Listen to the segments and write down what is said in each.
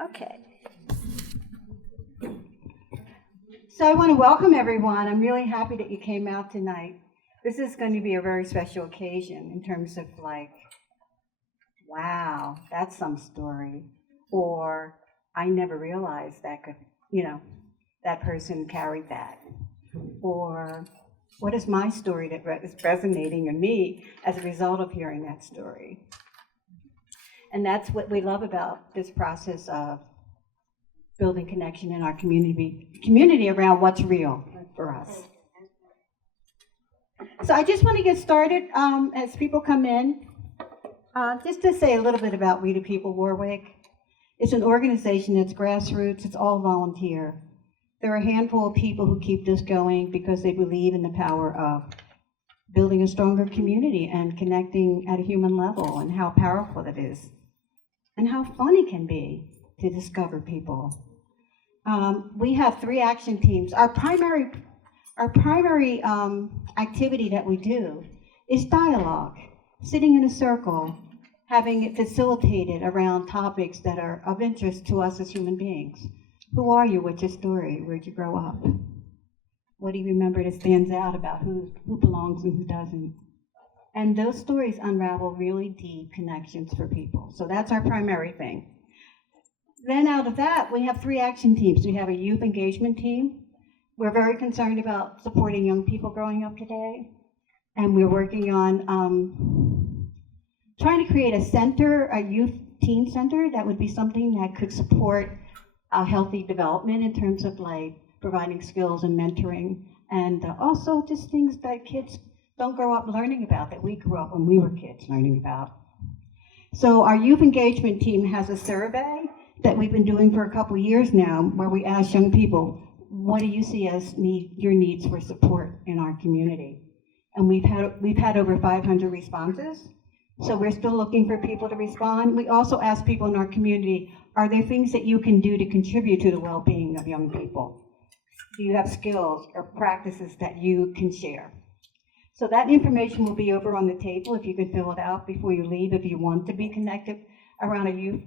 Okay. So I want to welcome everyone. I'm really happy that you came out tonight. This is going to be a very special occasion in terms of like, wow, that's some story. Or I never realized that could, that person carried that. Or what is my story that is resonating in me as a result of hearing that story? And that's what we love about this process of building connection in our community around what's real for us. So I just want to get started as people come in, just to say a little bit about We the People Warwick. It's an organization that's grassroots, it's all volunteer. There are a handful of people who keep this going because they believe in the power of building a stronger community and connecting at a human level and how powerful it is and how fun it can be to discover people. We have 3 action teams. Our primary activity that we do is dialogue, sitting in a circle, having it facilitated around topics that are of interest to us as human beings. Who are you? What's your story? Where'd you grow up? What do you remember that stands out about who belongs and who doesn't? And those stories unravel really deep connections for people. So that's our primary thing. Then out of that, we have 3 action teams. We have a youth engagement team. We're very concerned about supporting young people growing up today. And we're working on trying to create a center, a youth teen center that would be something that could support a healthy development in terms of like providing skills and mentoring, and also just things that kids don't grow up learning about that we grew up when we were kids learning about. So our youth engagement team has a survey that we've been doing for a couple of years now, where we ask young people, what do you see as your needs for support in our community? And we've had over 500 responses. So we're still looking for people to respond. We also ask people in our community, are there things that you can do to contribute to the well-being of young people? Do you have skills or practices that you can share? So that information will be over on the table if you could fill it out before you leave if you want to be connected around a youth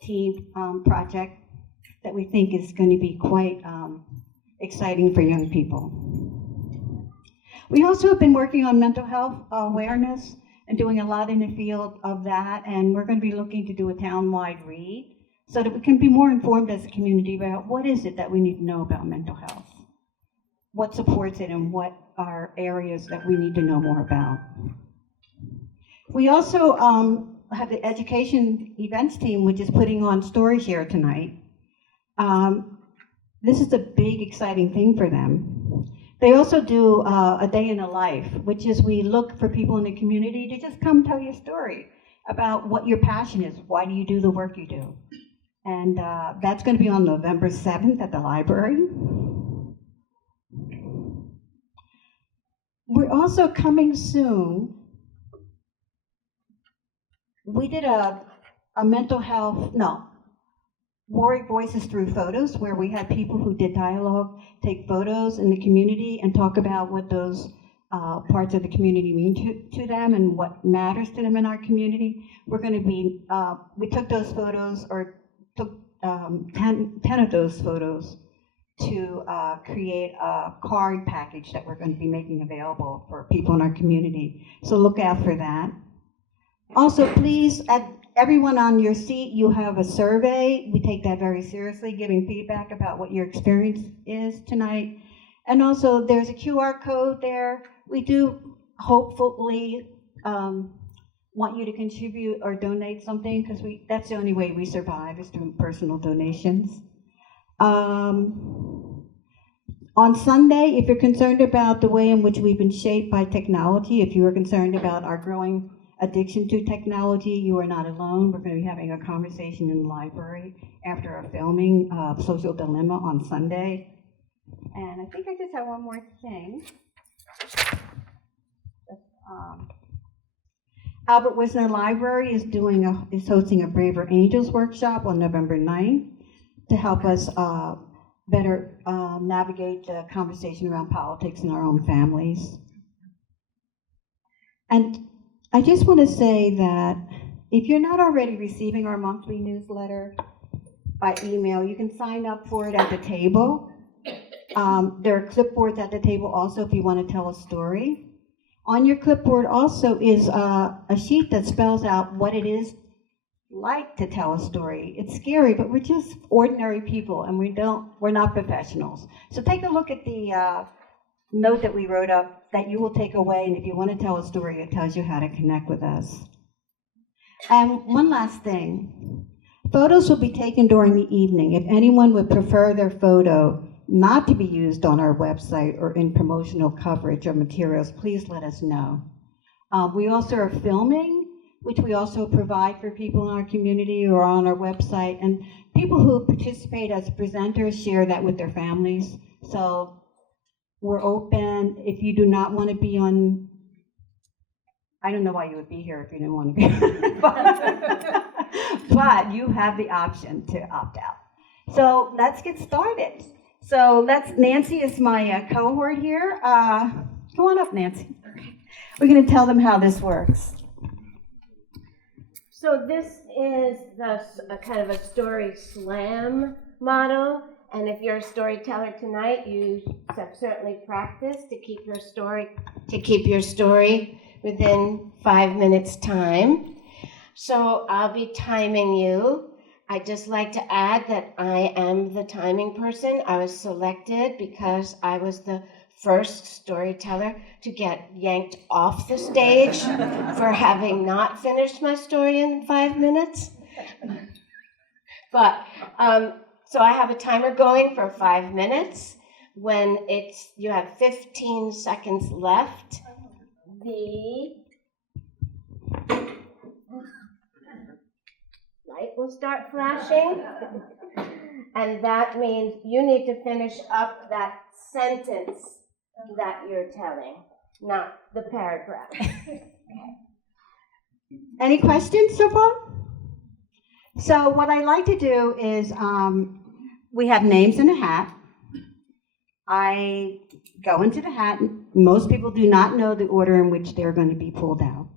teen project that we think is going to be quite exciting for young people. We also have been working on mental health awareness and doing a lot in the field of that, and we're going to be looking to do a town-wide read so that we can be more informed as a community about what is it that we need to know about mental health, what supports it, and what are areas that we need to know more about. We also have the education events team, which is putting on Story Share tonight. This is a big, exciting thing for them. They also do a day in a life, which is we look for people in the community to just come tell your story about what your passion is. Why do you do the work you do? And that's going to be on November 7th at the library. We're also coming soon. We did a mental health, Warwick Voices Through Photos, where we had people who did dialogue take photos in the community and talk about what those parts of the community mean to them and what matters to them in our community. We're going to be, we took those photos, or took 10 of those photos to create a card package that we're going to be making available for people in our community. So look out for that. Also, please, everyone on your seat, you have a survey. We take that very seriously, giving feedback about what your experience is tonight. And also, there's a QR code there. We do hopefully want you to contribute or donate something, because that's the only way we survive, is through personal donations. On Sunday, if you're concerned about the way in which we've been shaped by technology, if you are concerned about our growing addiction to technology, you are not alone. We're going to be having a conversation in the library after our filming of Social Dilemma on Sunday. And I think I just have one more thing. Albert Wisner Library is hosting a Braver Angels workshop on November 9th to help us better navigate the conversation around politics in our own families. And I just want to say that If you're not already receiving our monthly newsletter by email, you can sign up for it at the table. There are clipboards at the table also if you want to tell a story. On your clipboard also is a sheet that spells out what it is like to tell a story. It's scary, but we're just ordinary people, and we're not professionals. So take a look at the note that we wrote up that you will take away, and if you want to tell a story, it tells you how to connect with us. And one last thing. Photos will be taken during the evening. If anyone would prefer their photo not to be used on our website or in promotional coverage or materials, please let us know. We also are filming, which we also provide for people in our community or on our website. And people who participate as presenters share that with their families. So we're open. If you do not want to be on, I don't know why you would be here if you didn't want to be but you have the option to opt out. So let's get started. So Nancy is my cohort here. Come on up, Nancy. We're going to tell them how this works. So this is a kind of a story slam model, and if you're a storyteller tonight, you have certainly practiced to keep your story within 5 minutes time. So I'll be timing you. I'd just like to add that I am the timing person. I was selected because I was the first storyteller to get yanked off the stage for having not finished my story in 5 minutes. But, so I have a timer going for 5 minutes. When you have 15 seconds left, the light will start flashing, and that means you need to finish up that sentence that you're telling, not the paragraph. Any questions so far? So what I like to do is we have names in a hat. I go into the hat. Most people do not know the order in which they're going to be pulled out.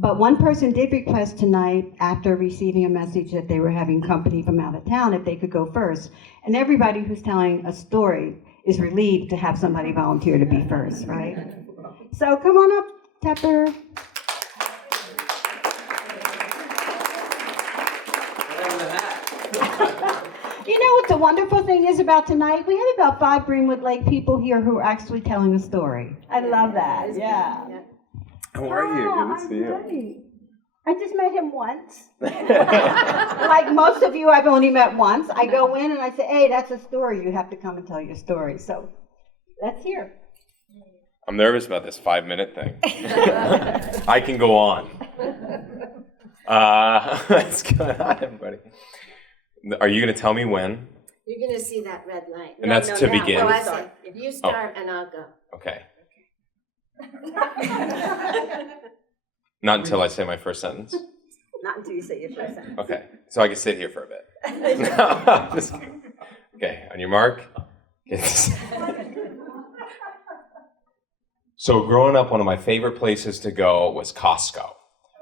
But one person did request tonight, after receiving a message that they were having company from out of town, if they could go first. And everybody who's telling a story is relieved to have somebody volunteer to be first, right? So come on up, Tepper. You know what the wonderful thing is about tonight? We had about 5 Greenwood Lake people here who are actually telling a story. I love that, yeah. How are you? Good to see you. Great. I just met him once. Like most of you, I've only met once. I go in and I say, hey, that's a story. You have to come and tell your story. So let's hear. I'm nervous about this 5-minute thing. I can go on. What's going on, everybody? Are you going to tell me when? You're going to see that red light. And that's to begin? Oh, I said, you start and I'll go. Okay. Not until I say my first sentence? Not until you say your first sentence. Okay, so I can sit here for a bit. No, I'm just kidding. Okay, on your mark. So growing up, one of my favorite places to go was Costco,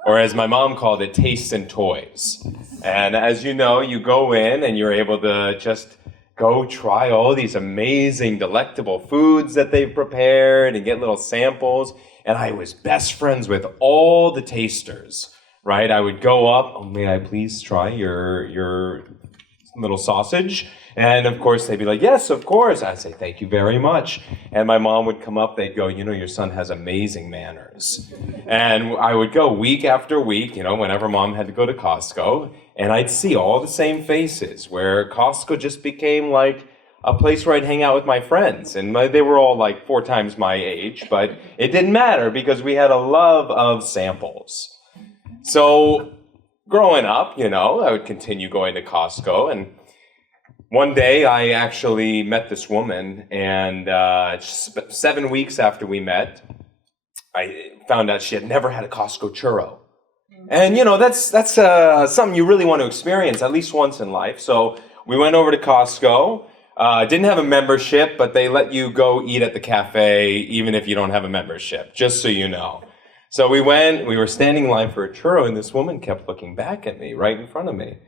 or as my mom called it, Tastes and Toys. And as you know, you go in and you're able to just go try all these amazing, delectable foods that they've prepared and get little samples. And I was best friends with all the tasters, right? I would go up, oh, may I please try your little sausage? And of course, they'd be like, yes, of course. I'd say, thank you very much. And my mom would come up, they'd go, you know, your son has amazing manners. And I would go week after week, you know, whenever mom had to go to Costco, and I'd see all the same faces, where Costco just became like a place where I'd hang out with my friends. And they were all like 4 times my age, but it didn't matter because we had a love of samples. So growing up, you know, I would continue going to Costco, and one day I actually met this woman, and 7 weeks after we met, I found out she had never had a Costco churro. And, you know, that's something you really want to experience at least once in life. So we went over to Costco. Didn't have a membership, but they let you go eat at the cafe even if you don't have a membership, just so you know. So we were standing in line for a churro, and this woman kept looking back at me right in front of me.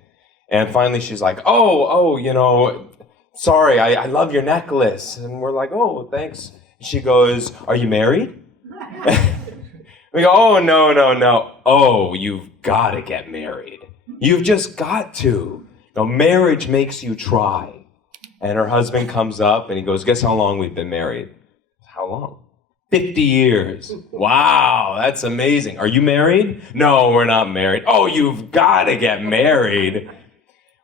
And finally she's like, oh, sorry, I love your necklace. And we're like, oh, thanks. She goes, are you married? We go, oh, no. Oh, you've got to get married. You've just got to. Marriage makes you try. And her husband comes up and he goes, guess how long we've been married? How long? 50 years. Wow, that's amazing. Are you married? No, we're not married. Oh, you've got to get married.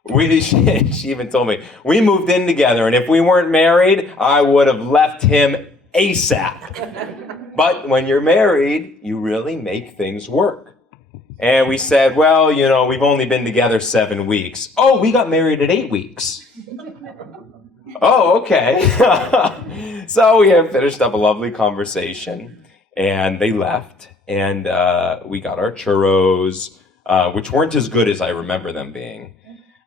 She even told me, we moved in together, and if we weren't married, I would have left him ASAP. But when you're married, you really make things work. And we said, well, we've only been together 7 weeks. Oh, we got married at 8 weeks. Oh, okay. So we have finished up a lovely conversation, and they left, and we got our churros, which weren't as good as I remember them being.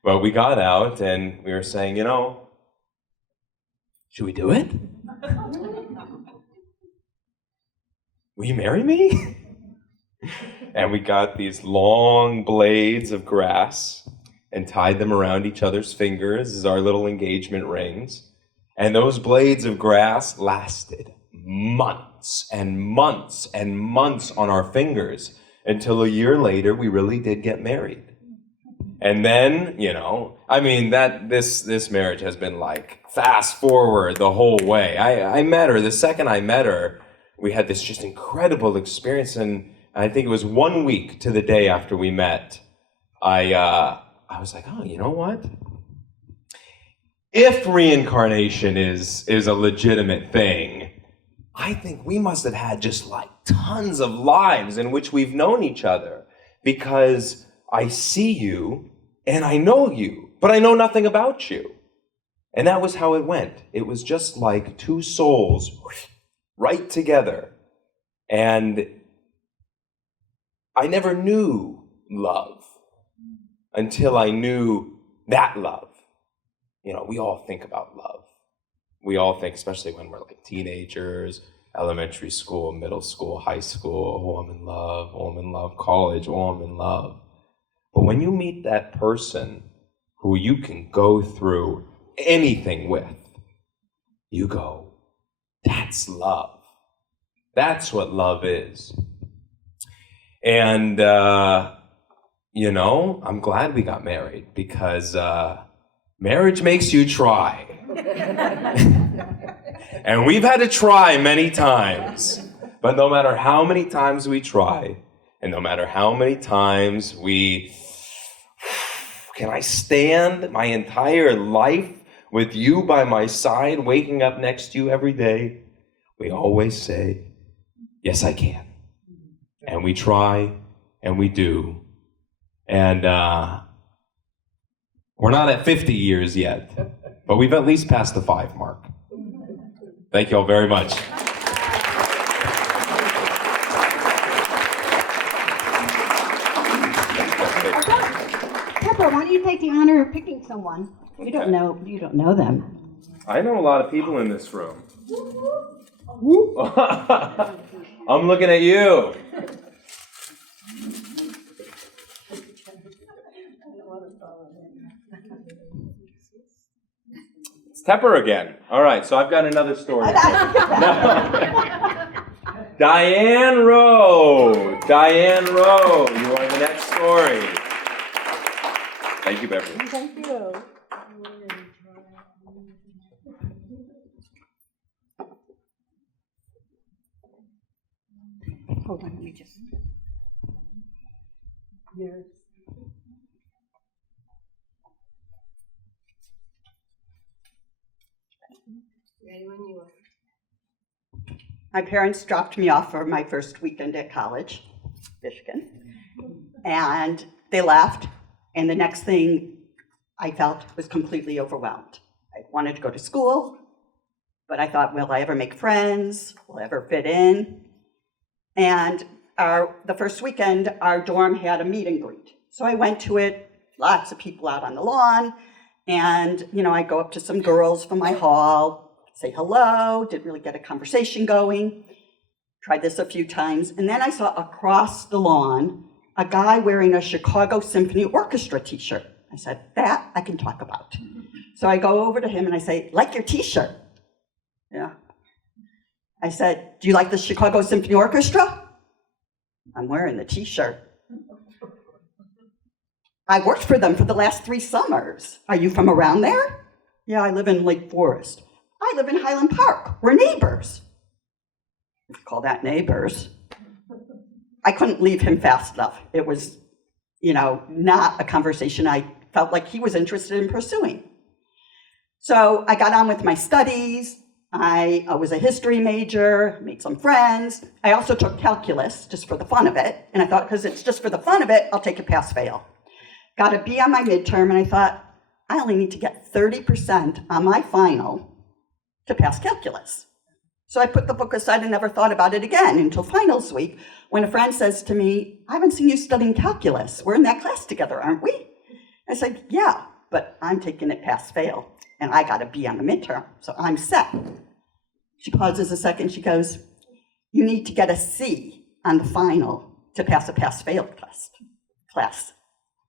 But we got out, and we were saying, should we do it? Will you marry me? And we got these long blades of grass and tied them around each other's fingers as our little engagement rings. And those blades of grass lasted months and months and months on our fingers until a year later we really did get married. And then, this marriage has been like fast forward the whole way. I met her, the second I met her, we had this just incredible experience, and I think it was 1 week to the day after we met, I was like, oh, you know what? If reincarnation is a legitimate thing, I think we must have had just like tons of lives in which we've known each other, because I see you and I know you, but I know nothing about you. And that was how it went. It was just like two souls right together. And I never knew love until I knew that love. We all think about love. We all think, especially when we're like teenagers, elementary school, middle school, high school, oh, I'm in love, college, oh, I'm in love. But when you meet that person who you can go through anything with, you go, that's love. That's what love is. And, I'm glad we got married, because marriage makes you try. And we've had to try many times. But no matter how many times we try, and no matter how many times can I stand my entire life with you by my side, waking up next to you every day? We always say, yes, I can. And we try, and we do. And we're not at 50 years yet, but we've at least passed the 5 mark. Thank you all very much. Pepper, why don't you take the honor of picking someone? You don't know them. I know a lot of people in this room. I'm looking at you. It's Tepper again. All right, so I've got another story. Diane Rowe, you are the next story. Thank you, Beverly. Thank you. Hold on, let me just. My parents dropped me off for my first weekend at college, Michigan, and they left, and the next thing I felt was completely overwhelmed. I wanted to go to school, but I thought, will I ever make friends? Will I ever fit in? And the first weekend, our dorm had a meet and greet. So I went to it, lots of people out on the lawn, and I go up to some girls from my hall, say hello, didn't really get a conversation going. Tried this a few times, and then I saw across the lawn a guy wearing a Chicago Symphony Orchestra t-shirt. I said, that I can talk about. So I go over to him and I say, like your t-shirt? Yeah. I said, do you like the Chicago Symphony Orchestra? I'm wearing the t-shirt. I worked for them for the last 3 summers. Are you from around there? Yeah, I live in Lake Forest. I live in Highland Park. We're neighbors. If you call that neighbors. I couldn't leave him fast enough. It was, not a conversation I felt like he was interested in pursuing. So I got on with my studies. I was a history major, made some friends. I also took calculus just for the fun of it. And I thought, because it's just for the fun of it, I'll take a pass-fail. Got a B on my midterm, and I thought, I only need to get 30% on my final to pass calculus. So I put the book aside and never thought about it again until finals week, when a friend says to me, I haven't seen you studying calculus. We're in that class together, aren't we? I said, yeah, but I'm taking it pass-fail, and I got a B on the midterm, so I'm set. She pauses a second, she goes, you need to get a C on the final to pass a pass-fail class.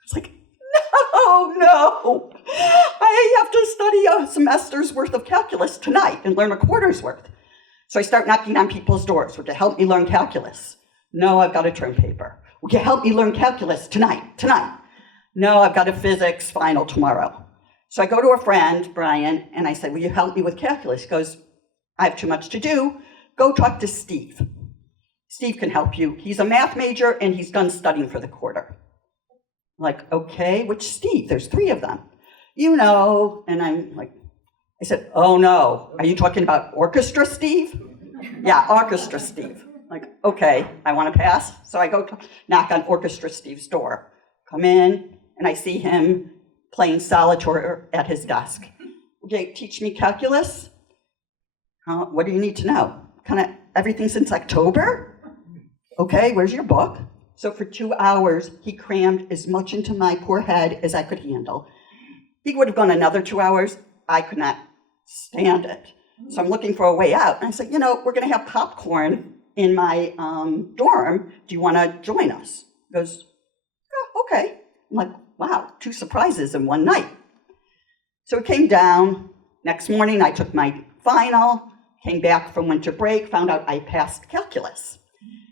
It's like, no. I have to study a semester's worth of calculus tonight and learn a quarter's worth. So I start knocking on people's doors. Would you help me learn calculus? No, I've got a term paper. Would you help me learn calculus tonight? No, I've got a physics final tomorrow. So I go to a friend, Brian, and I say, will you help me with calculus? He goes, I have too much to do. Go talk to Steve. Steve can help you. He's a math major and he's done studying for the quarter. I'm like, okay, which Steve? There's 3 of them. And I'm like, I said, oh no, are you talking about orchestra Steve? Yeah, orchestra Steve. Like, okay, I want to pass. So I go knock on orchestra Steve's door, come in, and I see him playing solitaire at his desk. Okay, teach me calculus? What do you need to know? Kind of everything since October? Okay, where's your book? So for 2 hours, he crammed as much into my poor head as I could handle. He would have gone another 2 hours. I could not stand it. So I'm looking for a way out. And I said, we're going to have popcorn in my dorm. Do you want to join us? He goes, yeah, okay. I'm like, wow, 2 surprises in one night. So it came down. Next morning, I took my final, came back from winter break, found out I passed calculus.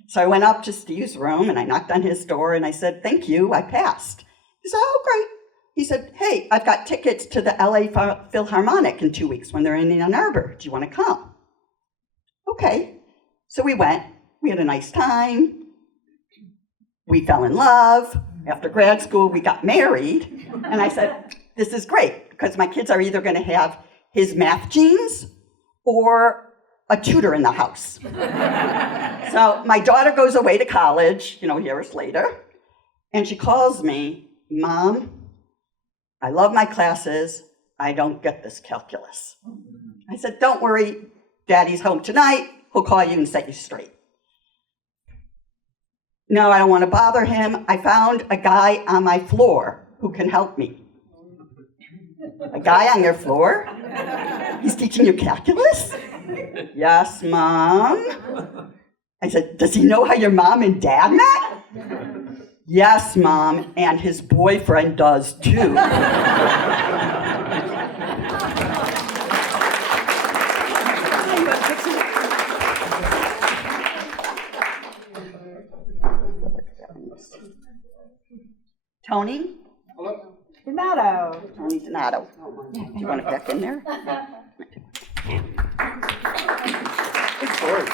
So I went up to Steve's room and I knocked on his door and I said, thank you, I passed. He said, oh, great. He said, hey, I've got tickets to the LA Philharmonic in 2 weeks when they're in Ann Arbor. Do you want to come? Okay. So we went. We had a nice time. We fell in love. After grad school, we got married. And I said, this is great because my kids are either going to have his math genes or a tutor in the house. So my daughter goes away to college, years later, and she calls me, Mom, I love my classes. I don't get this calculus. I said, don't worry, Daddy's home tonight. He'll call you and set you straight. No, I don't want to bother him. I found a guy on my floor who can help me. A guy on your floor? He's teaching you calculus? Yes, Mom. I said, does he know how your mom and dad met? Yes, Mom, and his boyfriend does too. Tony? Donato. Tony Donato. Do you want it back in there? Good story.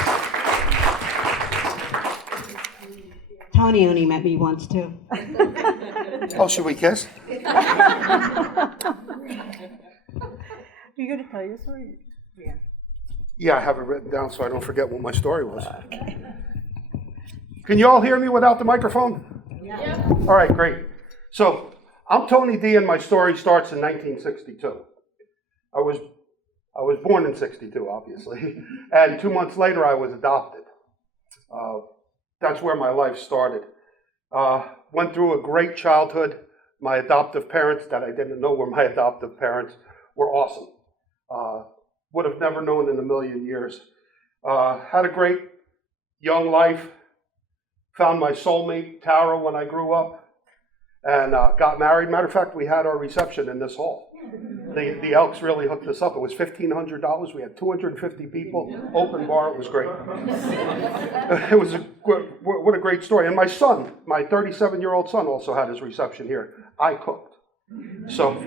Tony only met me once, too. Oh, should we kiss? Are you going to tell your story? Yeah. Yeah, I have it written down so I don't forget what my story was. Can you all hear me without the microphone? Yeah. All right, great. So, I'm Tony D, and my story starts in 1962. I was born in 62, obviously, and 2 months later I was adopted. That's where my life started. Went through a great childhood. My adoptive parents, that I didn't know were my adoptive parents, were awesome. Would have never known in a million years. Had a great young life, found my soulmate, Tara, when I grew up, and got married. Matter of fact, we had our reception in this hall. The Elks really hooked us up. It was $1,500. We had 250 people, open bar. It was great. It was what a great story. And my son, my 37-year-old son, also had his reception here. I cooked. So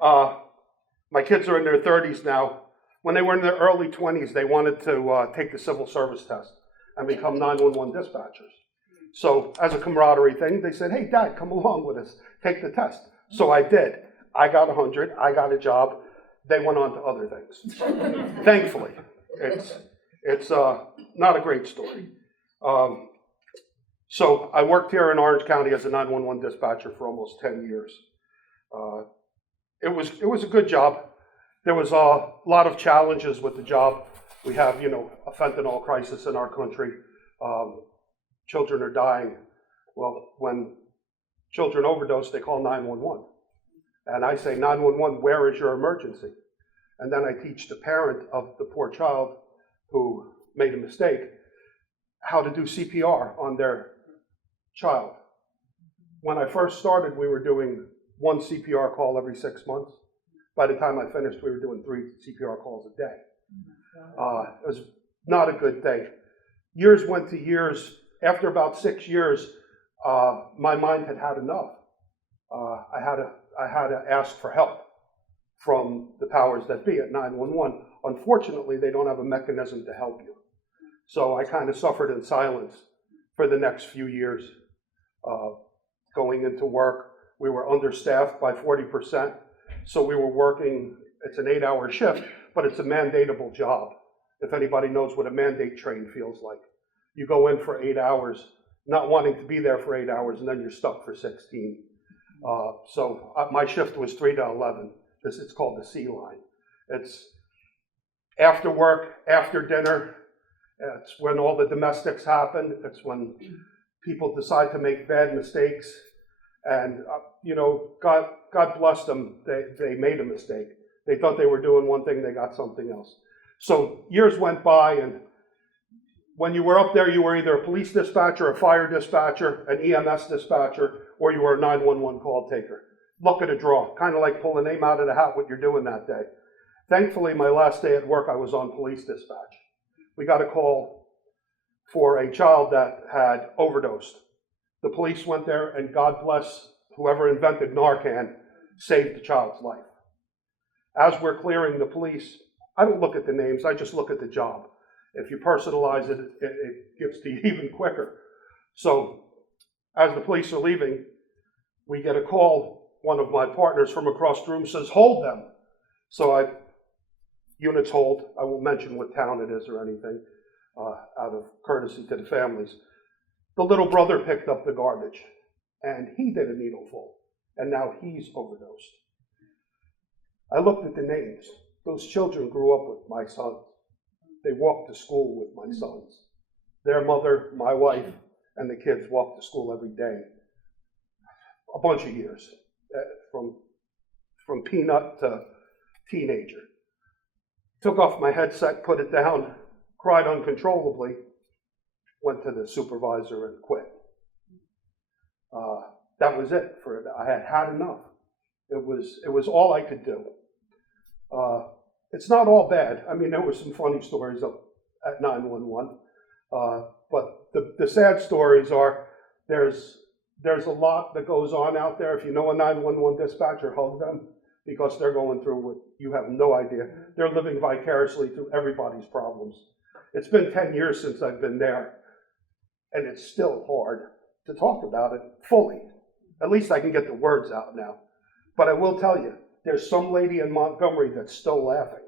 my kids are in their 30s now. When they were in their early 20s, they wanted to take the civil service test and become 911 dispatchers. So as a camaraderie thing, they said, hey, Dad, come along with us. Take the test. So I did. I got 100. I got a job. They went on to other things. Thankfully. It's not a great story. So I worked here in Orange County as a 911 dispatcher for almost 10 years. It was a good job. There was a lot of challenges with the job. We have, a fentanyl crisis in our country. Children are dying. Well, when children overdose, they call 911. And I say, 911, where is your emergency? And then I teach the parent of the poor child who made a mistake how to do CPR on their child. When I first started, we were doing one CPR call every 6 months. By the time I finished, we were doing 3 CPR calls a day. It was not a good thing. Years went to years. After about 6 years, my mind had enough. I had to ask for help from the powers that be at 911. Unfortunately, they don't have a mechanism to help you. So I kind of suffered in silence for the next few years. Going into work, we were understaffed by 40%. So we were working, it's an 8-hour shift, but it's a mandatable job. If anybody knows what a mandate train feels like. You go in for 8 hours, not wanting to be there for 8 hours, and then you're stuck for 16. So my shift was 3 to 11. It's called the C line. It's after work, after dinner. It's when all the domestics happen. It's when people decide to make bad mistakes. And, God bless them. They made a mistake. They thought they were doing one thing, they got something else. So years went by, and when you were up there, you were either a police dispatcher, a fire dispatcher, an EMS dispatcher, or you were a 911 call taker. Luck of the draw, kind of like pull a name out of the hat what you're doing that day. Thankfully, my last day at work, I was on police dispatch. We got a call for a child that had overdosed. The police went there, and God bless whoever invented Narcan, saved the child's life. As we're clearing the police, I don't look at the names, I just look at the job. If you personalize it, it gets to you even quicker. So, as the police are leaving, we get a call. One of my partners from across the room says, hold them. So units hold. I won't mention what town it is or anything, out of courtesy to the families. The little brother picked up the garbage, and he did a needleful, and now he's overdosed. I looked at the names. Those children grew up with my sons. They walked to school with my sons. Their mother, my wife, and the kids walked to school every day. A bunch of years, from peanut to teenager. Took off my headset, put it down, cried uncontrollably, went to the supervisor and quit. That was it. I had had enough. It was all I could do. It's not all bad. I mean, there were some funny stories up at 911, but the sad stories are there's a lot that goes on out there. If you know a 911 dispatcher, hug them, because they're going through what you have no idea. They're living vicariously through everybody's problems. It's been 10 years since I've been there, and it's still hard to talk about it fully. At least I can get the words out now. But I will tell you, there's some lady in Montgomery that's still laughing.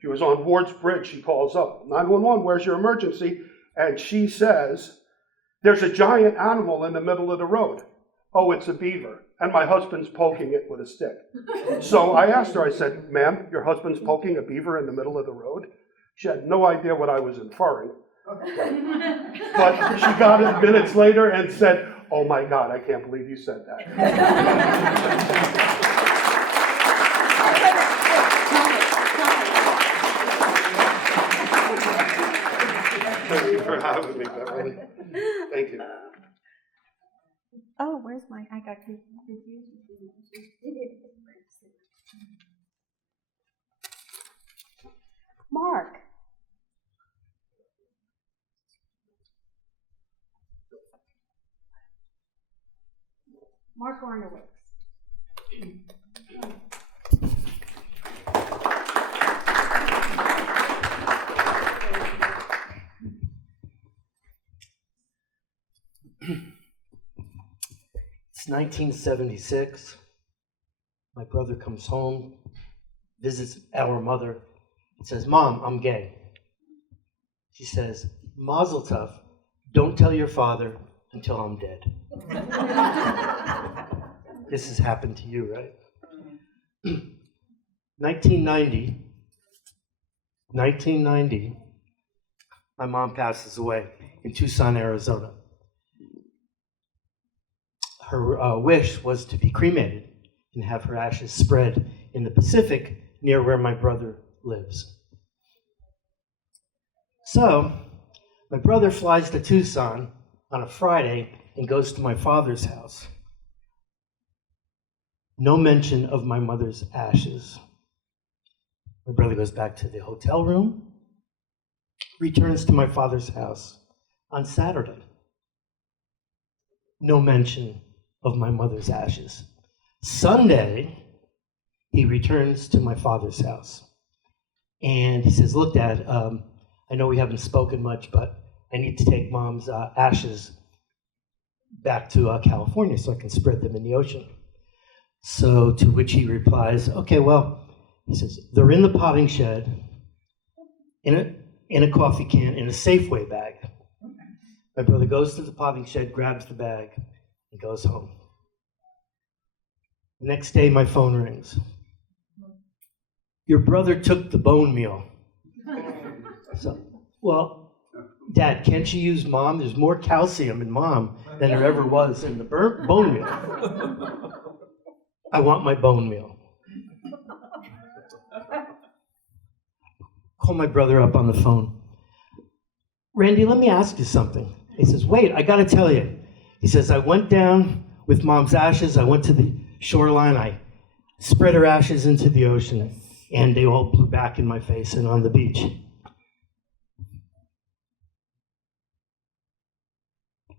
She was on Ward's Bridge. She calls up, 911, where's your emergency? And she says, there's a giant animal in the middle of the road. Oh, it's a beaver. And my husband's poking it with a stick. So I asked her, I said, ma'am, your husband's poking a beaver in the middle of the road? She had no idea what I was inferring. But she got it minutes later and said, oh my God, I can't believe you said that. Thank you very for having me, Beverly. Thank you. Oh, where's my? I got confused. Mark. Mark Arnowitz. It's 1976. My brother comes home, visits our mother, and says, "Mom, I'm gay." She says, "Mazel tov, don't tell your father until I'm dead." This has happened to you, right? 1990, my mom passes away in Tucson, Arizona. Her wish was to be cremated and have her ashes spread in the Pacific near where my brother lives. So, my brother flies to Tucson on a Friday and goes to my father's house. No mention of my mother's ashes. My brother goes back to the hotel room, returns to my father's house on Saturday. No mention of my mother's ashes. Sunday, he returns to my father's house. And he says, "Look, Dad, I know we haven't spoken much, but I need to take Mom's ashes back to California so I can spread them in the ocean." So to which he replies, "Okay, well," he says, "they're in the potting shed, in a coffee can, in a Safeway bag." My brother goes to the potting shed, grabs the bag, and goes home. The next day, my phone rings. "Your brother took the bone meal." So, well, Dad, can't you use Mom? There's more calcium in Mom than there ever was in the bone meal. "I want my bone meal." Call my brother up on the phone. "Randy, let me ask you something." He says, "Wait, I gotta tell you." He says, "I went down with Mom's ashes. I went to the shoreline. I spread her ashes into the ocean, and they all blew back in my face and on the beach."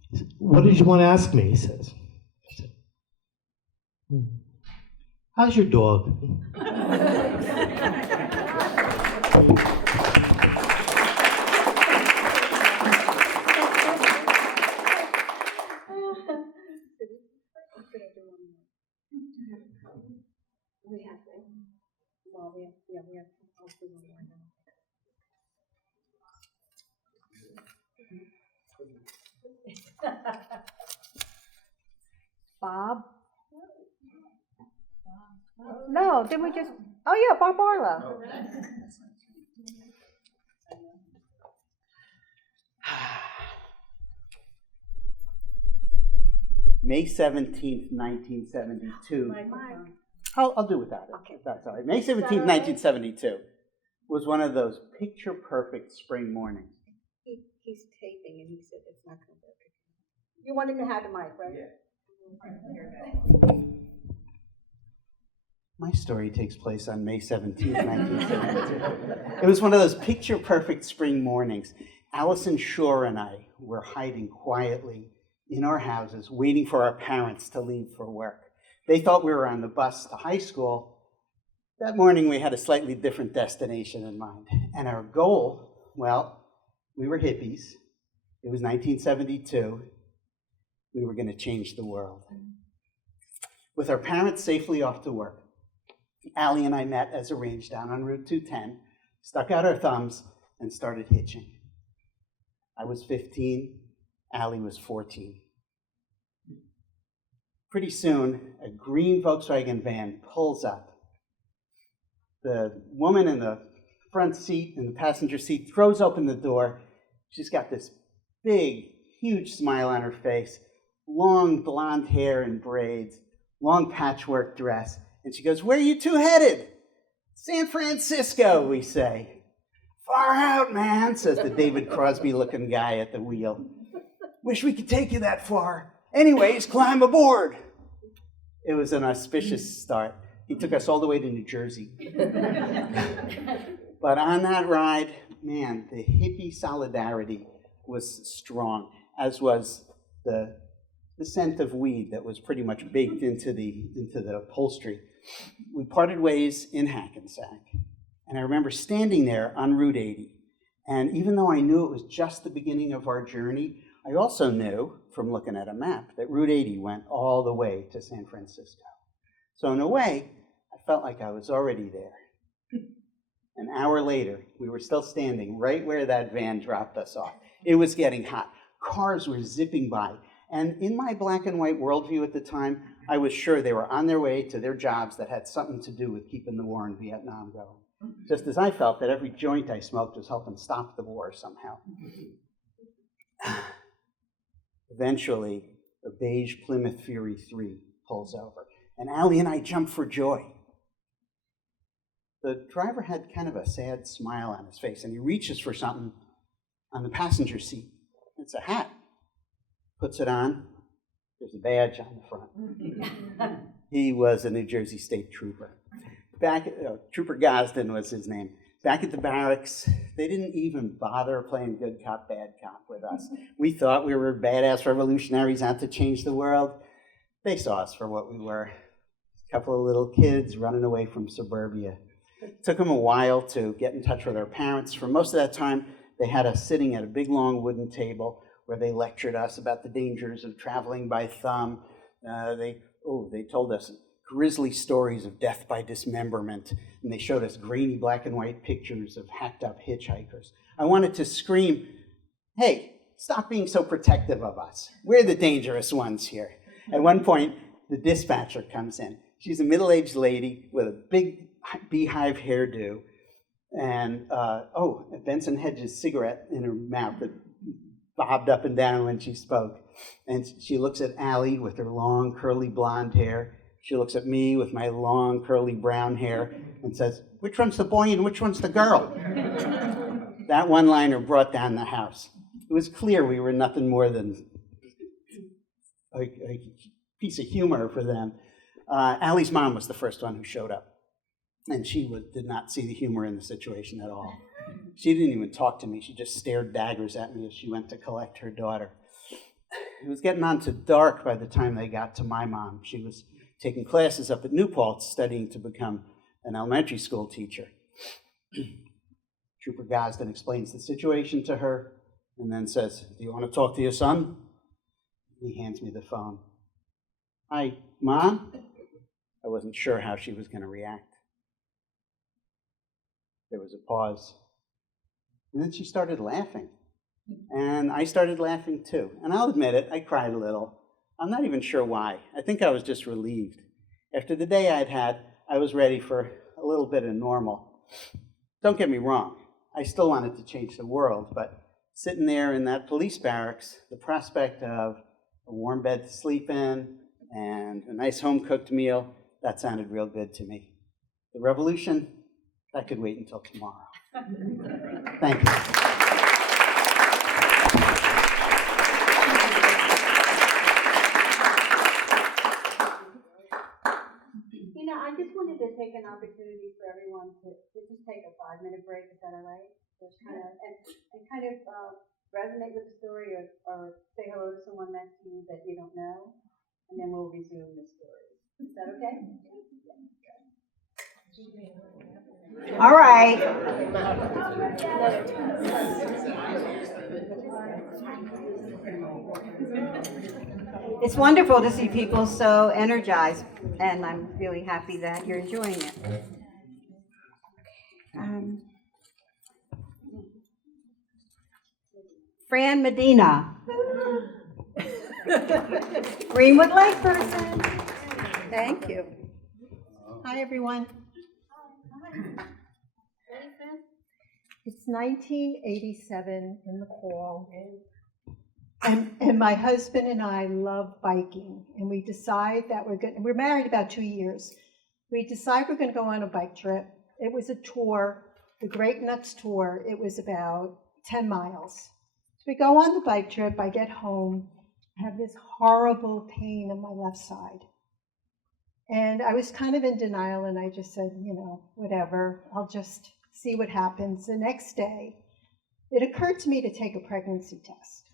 He said, "What did you want to ask me?" He says. I said, "How's your dog?" Bob? No, didn't we just? Oh yeah, Bob Barlow. May 17th, 1972. I'll do without it, if that's all right. May 17th, 1972 was one of those picture-perfect spring mornings. He's taping and he said it's not going to work. You want him to have the mic, right? Yeah. My story takes place on May 17th, 1972. It was one of those picture-perfect spring mornings. Allison Shore and I were hiding quietly in our houses, waiting for our parents to leave for work. They thought we were on the bus to high school. That morning, we had a slightly different destination in mind. And our goal, well, we were hippies. It was 1972. We were going to change the world. With our parents safely off to work, Allie and I met as arranged down on Route 210, stuck out our thumbs, and started hitching. I was 15, Allie was 14. Pretty soon, a green Volkswagen van pulls up. The woman in the front seat, in the passenger seat, throws open the door. She's got this big, huge smile on her face, long blonde hair in braids, long patchwork dress. And she goes, "Where are you two headed?" "San Francisco," we say. Far out, man, says the David Crosby-looking guy at the wheel. Wish we could take you that far. Anyways, climb aboard. It was an auspicious start. He took us all the way to New Jersey. But on that ride, man, the hippie solidarity was strong, as was the scent of weed that was pretty much baked into the upholstery. We parted ways in Hackensack, and I remember standing there on Route 80. And even though I knew it was just the beginning of our journey, I also knew from looking at a map that Route 80 went all the way to San Francisco. So in a way, I felt like I was already there. An hour later, we were still standing right where that van dropped us off. It was getting hot. Cars were zipping by. And in my black and white worldview at the time, I was sure they were on their way to their jobs that had something to do with keeping the war in Vietnam going. Just as I felt that every joint I smoked was helping stop the war somehow. Eventually, a beige Plymouth Fury 3 pulls over, and Allie and I jump for joy. The driver had kind of a sad smile on his face, and he reaches for something on the passenger seat. It's a hat. Puts it on. There's a badge on the front. He was a New Jersey State Trooper. Trooper Gosden was his name. Back at the barracks, they didn't even bother playing good cop, bad cop with us. We thought we were badass revolutionaries out to change the world. They saw us for what we were. A couple of little kids running away from suburbia. It took them a while to get in touch with our parents. For most of that time, they had us sitting at a big, long wooden table where they lectured us about the dangers of traveling by thumb. They told us grisly stories of death by dismemberment, and they showed us grainy black and white pictures of hacked up hitchhikers. I wanted to scream, hey, stop being so protective of us. We're the dangerous ones here. At one point, the dispatcher comes in. She's a middle-aged lady with a big beehive hairdo and Benson Hedges cigarette in her mouth that bobbed up and down when she spoke. And she looks at Allie with her long, curly blonde hair. She looks at me with my long, curly brown hair and says, which one's the boy and which one's the girl? That one-liner brought down the house. It was clear we were nothing more than a piece of humor for them. Allie's mom was the first one who showed up, and she did not see the humor in the situation at all. She didn't even talk to me. She just stared daggers at me as she went to collect her daughter. It was getting on to dark by the time they got to my mom. She was taking classes up at New Paltz, studying to become an elementary school teacher. Trooper Gosden explains the situation to her and then says, do you want to talk to your son? He hands me the phone. Hi, Mom? I wasn't sure how she was going to react. There was a pause. And then she started laughing. And I started laughing too. And I'll admit it, I cried a little. I'm not even sure why. I think I was just relieved. After the day I'd had, I was ready for a little bit of normal. Don't get me wrong. I still wanted to change the world, but sitting there in that police barracks, the prospect of a warm bed to sleep in and a nice home-cooked meal, that sounded real good to me. The revolution, that could wait until tomorrow. Thank you. I just wanted to take an opportunity for everyone to just take a 5-minute break. Is that all right? Just kind of resonate with the story or say hello to someone next to you that you don't know, and then we'll resume the story. Is that okay? All right. It's wonderful to see people so energized, and I'm really happy that you're enjoying it. Fran Medina. Greenwood Lake person. Thank you. Hi, everyone. It's 1987 in the fall, and my husband and I love biking, and we decide that we're married about 2 years. We decide we're going to go on a bike trip. It was a tour the Great Nuts Tour. It was about 10 miles. So we go on the bike trip. I get home. I have this horrible pain in my left side. And I was kind of in denial, and I just said, whatever, I'll just see what happens. The next day, it occurred to me to take a pregnancy test.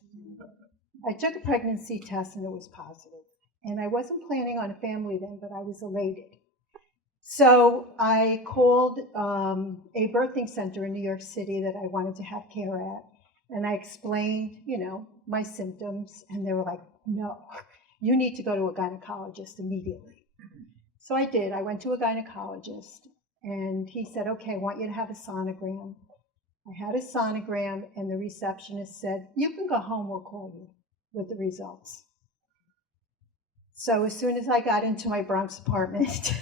I took a pregnancy test, and it was positive. And I wasn't planning on a family then, but I was elated. So I called a birthing center in New York City that I wanted to have care at, and I explained, my symptoms, and they were like, no, you need to go to a gynecologist immediately. So I did. I went to a gynecologist, and he said, okay, I want you to have a sonogram. I had a sonogram, and the receptionist said, you can go home, we'll call you with the results. So as soon as I got into my Bronx apartment,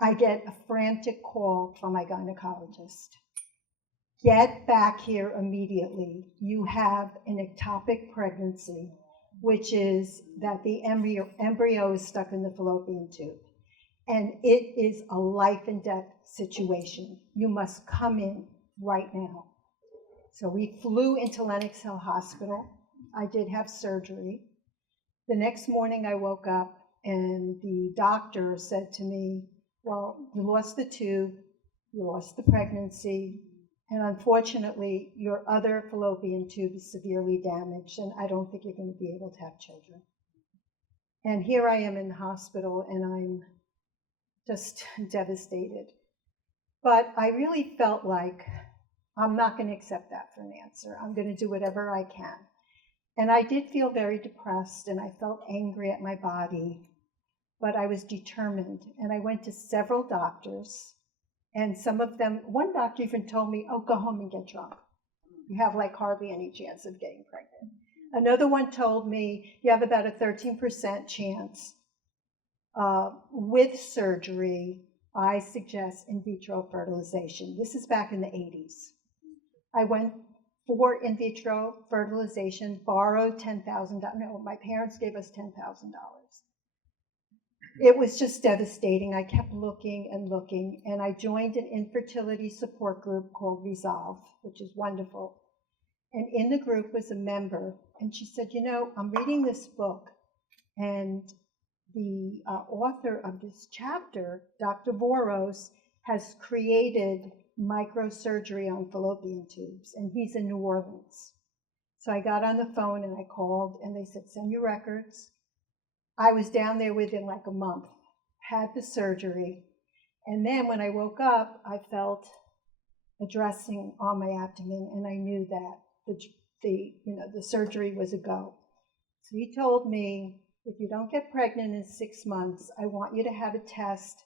I get a frantic call from my gynecologist. Get back here immediately. You have an ectopic pregnancy, which is that the embryo is stuck in the fallopian tube. And it is a life and death situation. You must come in right now. So we flew into Lenox Hill Hospital. I did have surgery. The next morning I woke up and the doctor said to me, well, you lost the tube, you lost the pregnancy, and unfortunately your other fallopian tube is severely damaged, and I don't think you're going to be able to have children. And here I am in the hospital, and I'm just devastated. But I really felt like I'm not going to accept that for an answer. I'm going to do whatever I can. And I did feel very depressed, and I felt angry at my body, but I was determined. And I went to several doctors, and some of them, one doctor even told me, oh, go home and get drunk. You have like hardly any chance of getting pregnant. Another one told me, you have about a 13% chance. With surgery, I suggest in vitro fertilization. This is back in the 80s. I went for in vitro fertilization, borrowed $10,000. No, my parents gave us $10,000. It was just devastating. I kept looking and looking, and I joined an infertility support group called Resolve, which is wonderful. And in the group was a member, and she said, I'm reading this book, and the author of this chapter, Dr. Boros, has created microsurgery on fallopian tubes, and he's in New Orleans. So I got on the phone and I called, and they said, send your records. I was down there within like a month, had the surgery, and then when I woke up, I felt a dressing on my abdomen, and I knew that the surgery was a go. So he told me, if you don't get pregnant in 6 months, I want you to have a test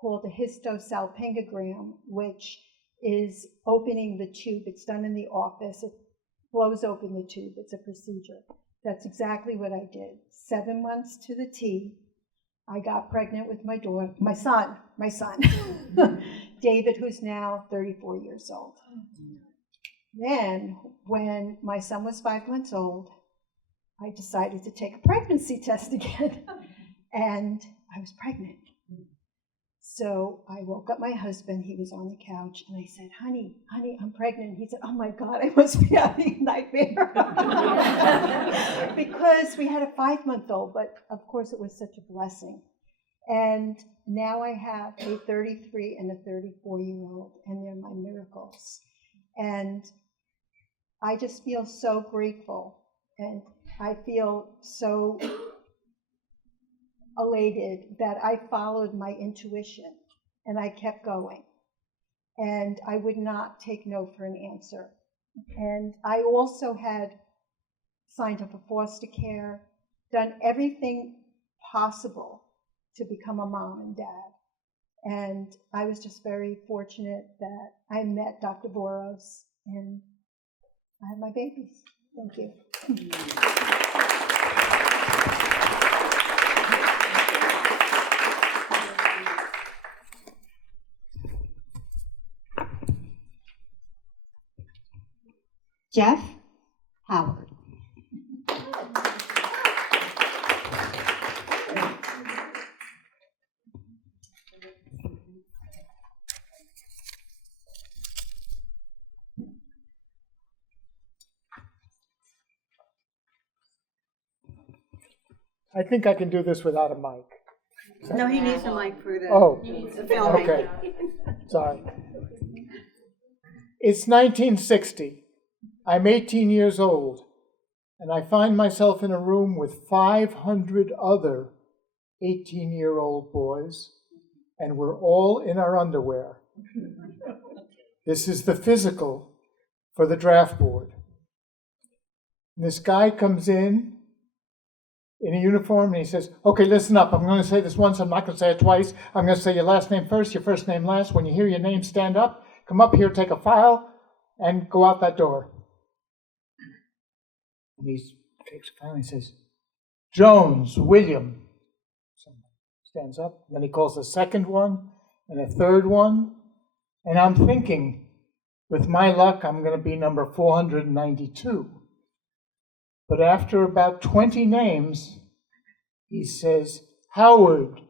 called a histosalpingogram, which is opening the tube. It's done in the office. It blows open the tube. It's a procedure. That's exactly what I did. 7 months to the T, I got pregnant with my son, David, who's now 34 years old. Then, when my son was 5 months old, I decided to take a pregnancy test again, and I was pregnant. So I woke up my husband, he was on the couch, and I said, honey, I'm pregnant. He said, oh my God, I must be having a nightmare. Because we had a 5-month-old, but of course it was such a blessing. And now I have a 33 and a 34-year-old, and they're my miracles. And I just feel so grateful, and I feel so elated that I followed my intuition and I kept going. And I would not take no for an answer. And I also had signed up for foster care, done everything possible to become a mom and dad. And I was just very fortunate that I met Dr. Boros, and I have my babies. Thank you. Jeff Howard. I think I can do this without a mic. No, he needs a mic for the, Oh, the filming. okay. Sorry. It's 1960. I'm 18 years old, and I find myself in a room with 500 other 18-year-old boys, and we're all in our underwear. This is the physical for the draft board. This guy comes in a uniform, and he says, okay, listen up. I'm going to say this once. I'm not going to say it twice. I'm going to say your last name first, your first name last. When you hear your name, stand up, come up here, take a file, and go out that door. And he takes a file and he says, Jones, William. Someone stands up. Then he calls the second one and a third one. And I'm thinking, with my luck, I'm going to be number 492. But after about 20 names, he says, Howard,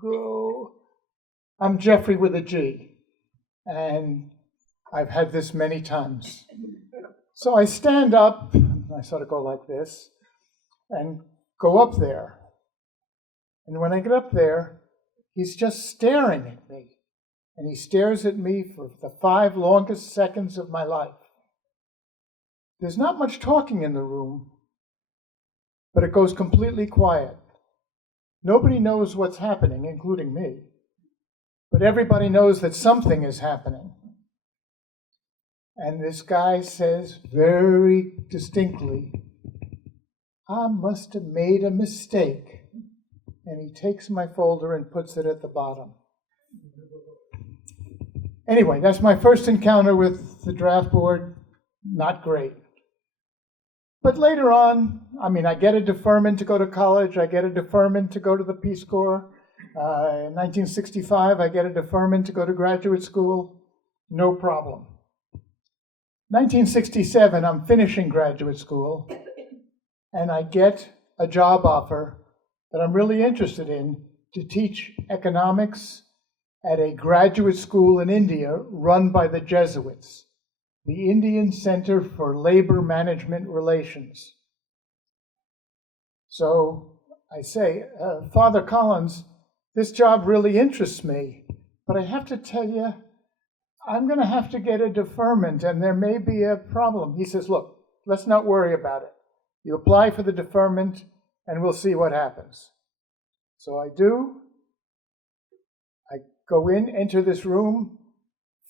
go. I'm Jeffrey with a G, and I've had this many times. So I stand up, I sort of go like this, and go up there. And when I get up there, he's just staring at me. And he stares at me for the 5 longest seconds of my life. There's not much talking in the room, but it goes completely quiet. Nobody knows what's happening, including me. But everybody knows that something is happening. And this guy says very distinctly, I must have made a mistake. And he takes my folder and puts it at the bottom. Anyway, that's my first encounter with the draft board. Not great. But later on, I get a deferment to go to college. I get a deferment to go to the Peace Corps. In 1965, I get a deferment to go to graduate school. No problem. 1967, I'm finishing graduate school, and I get a job offer that I'm really interested in to teach economics at a graduate school in India run by the Jesuits, the Indian Center for Labor Management Relations. So I say, Father Collins, this job really interests me, but I have to tell you, I'm going to have to get a deferment, and there may be a problem. He says, look, let's not worry about it. You apply for the deferment, and we'll see what happens. So I do. I go in, enter this room,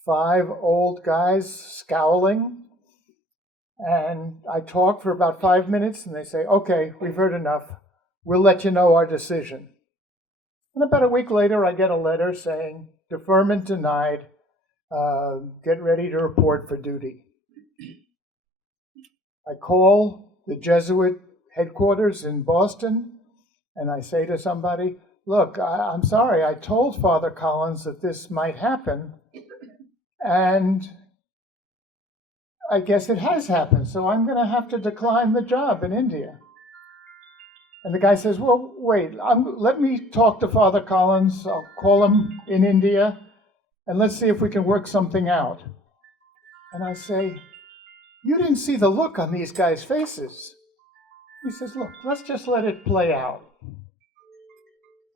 5 old guys scowling, and I talk for about 5 minutes, and they say, okay, we've heard enough. We'll let you know our decision. And about a week later, I get a letter saying, deferment denied. Get ready to report for duty. I call the Jesuit headquarters in Boston, and I say to somebody, look, I'm sorry, I told Father Collins that this might happen, and I guess it has happened, so I'm going to have to decline the job in India. And the guy says, well, wait, let me talk to Father Collins. I'll call him in India, and let's see if we can work something out. And I say, you didn't see the look on these guys' faces. He says, look, let's just let it play out.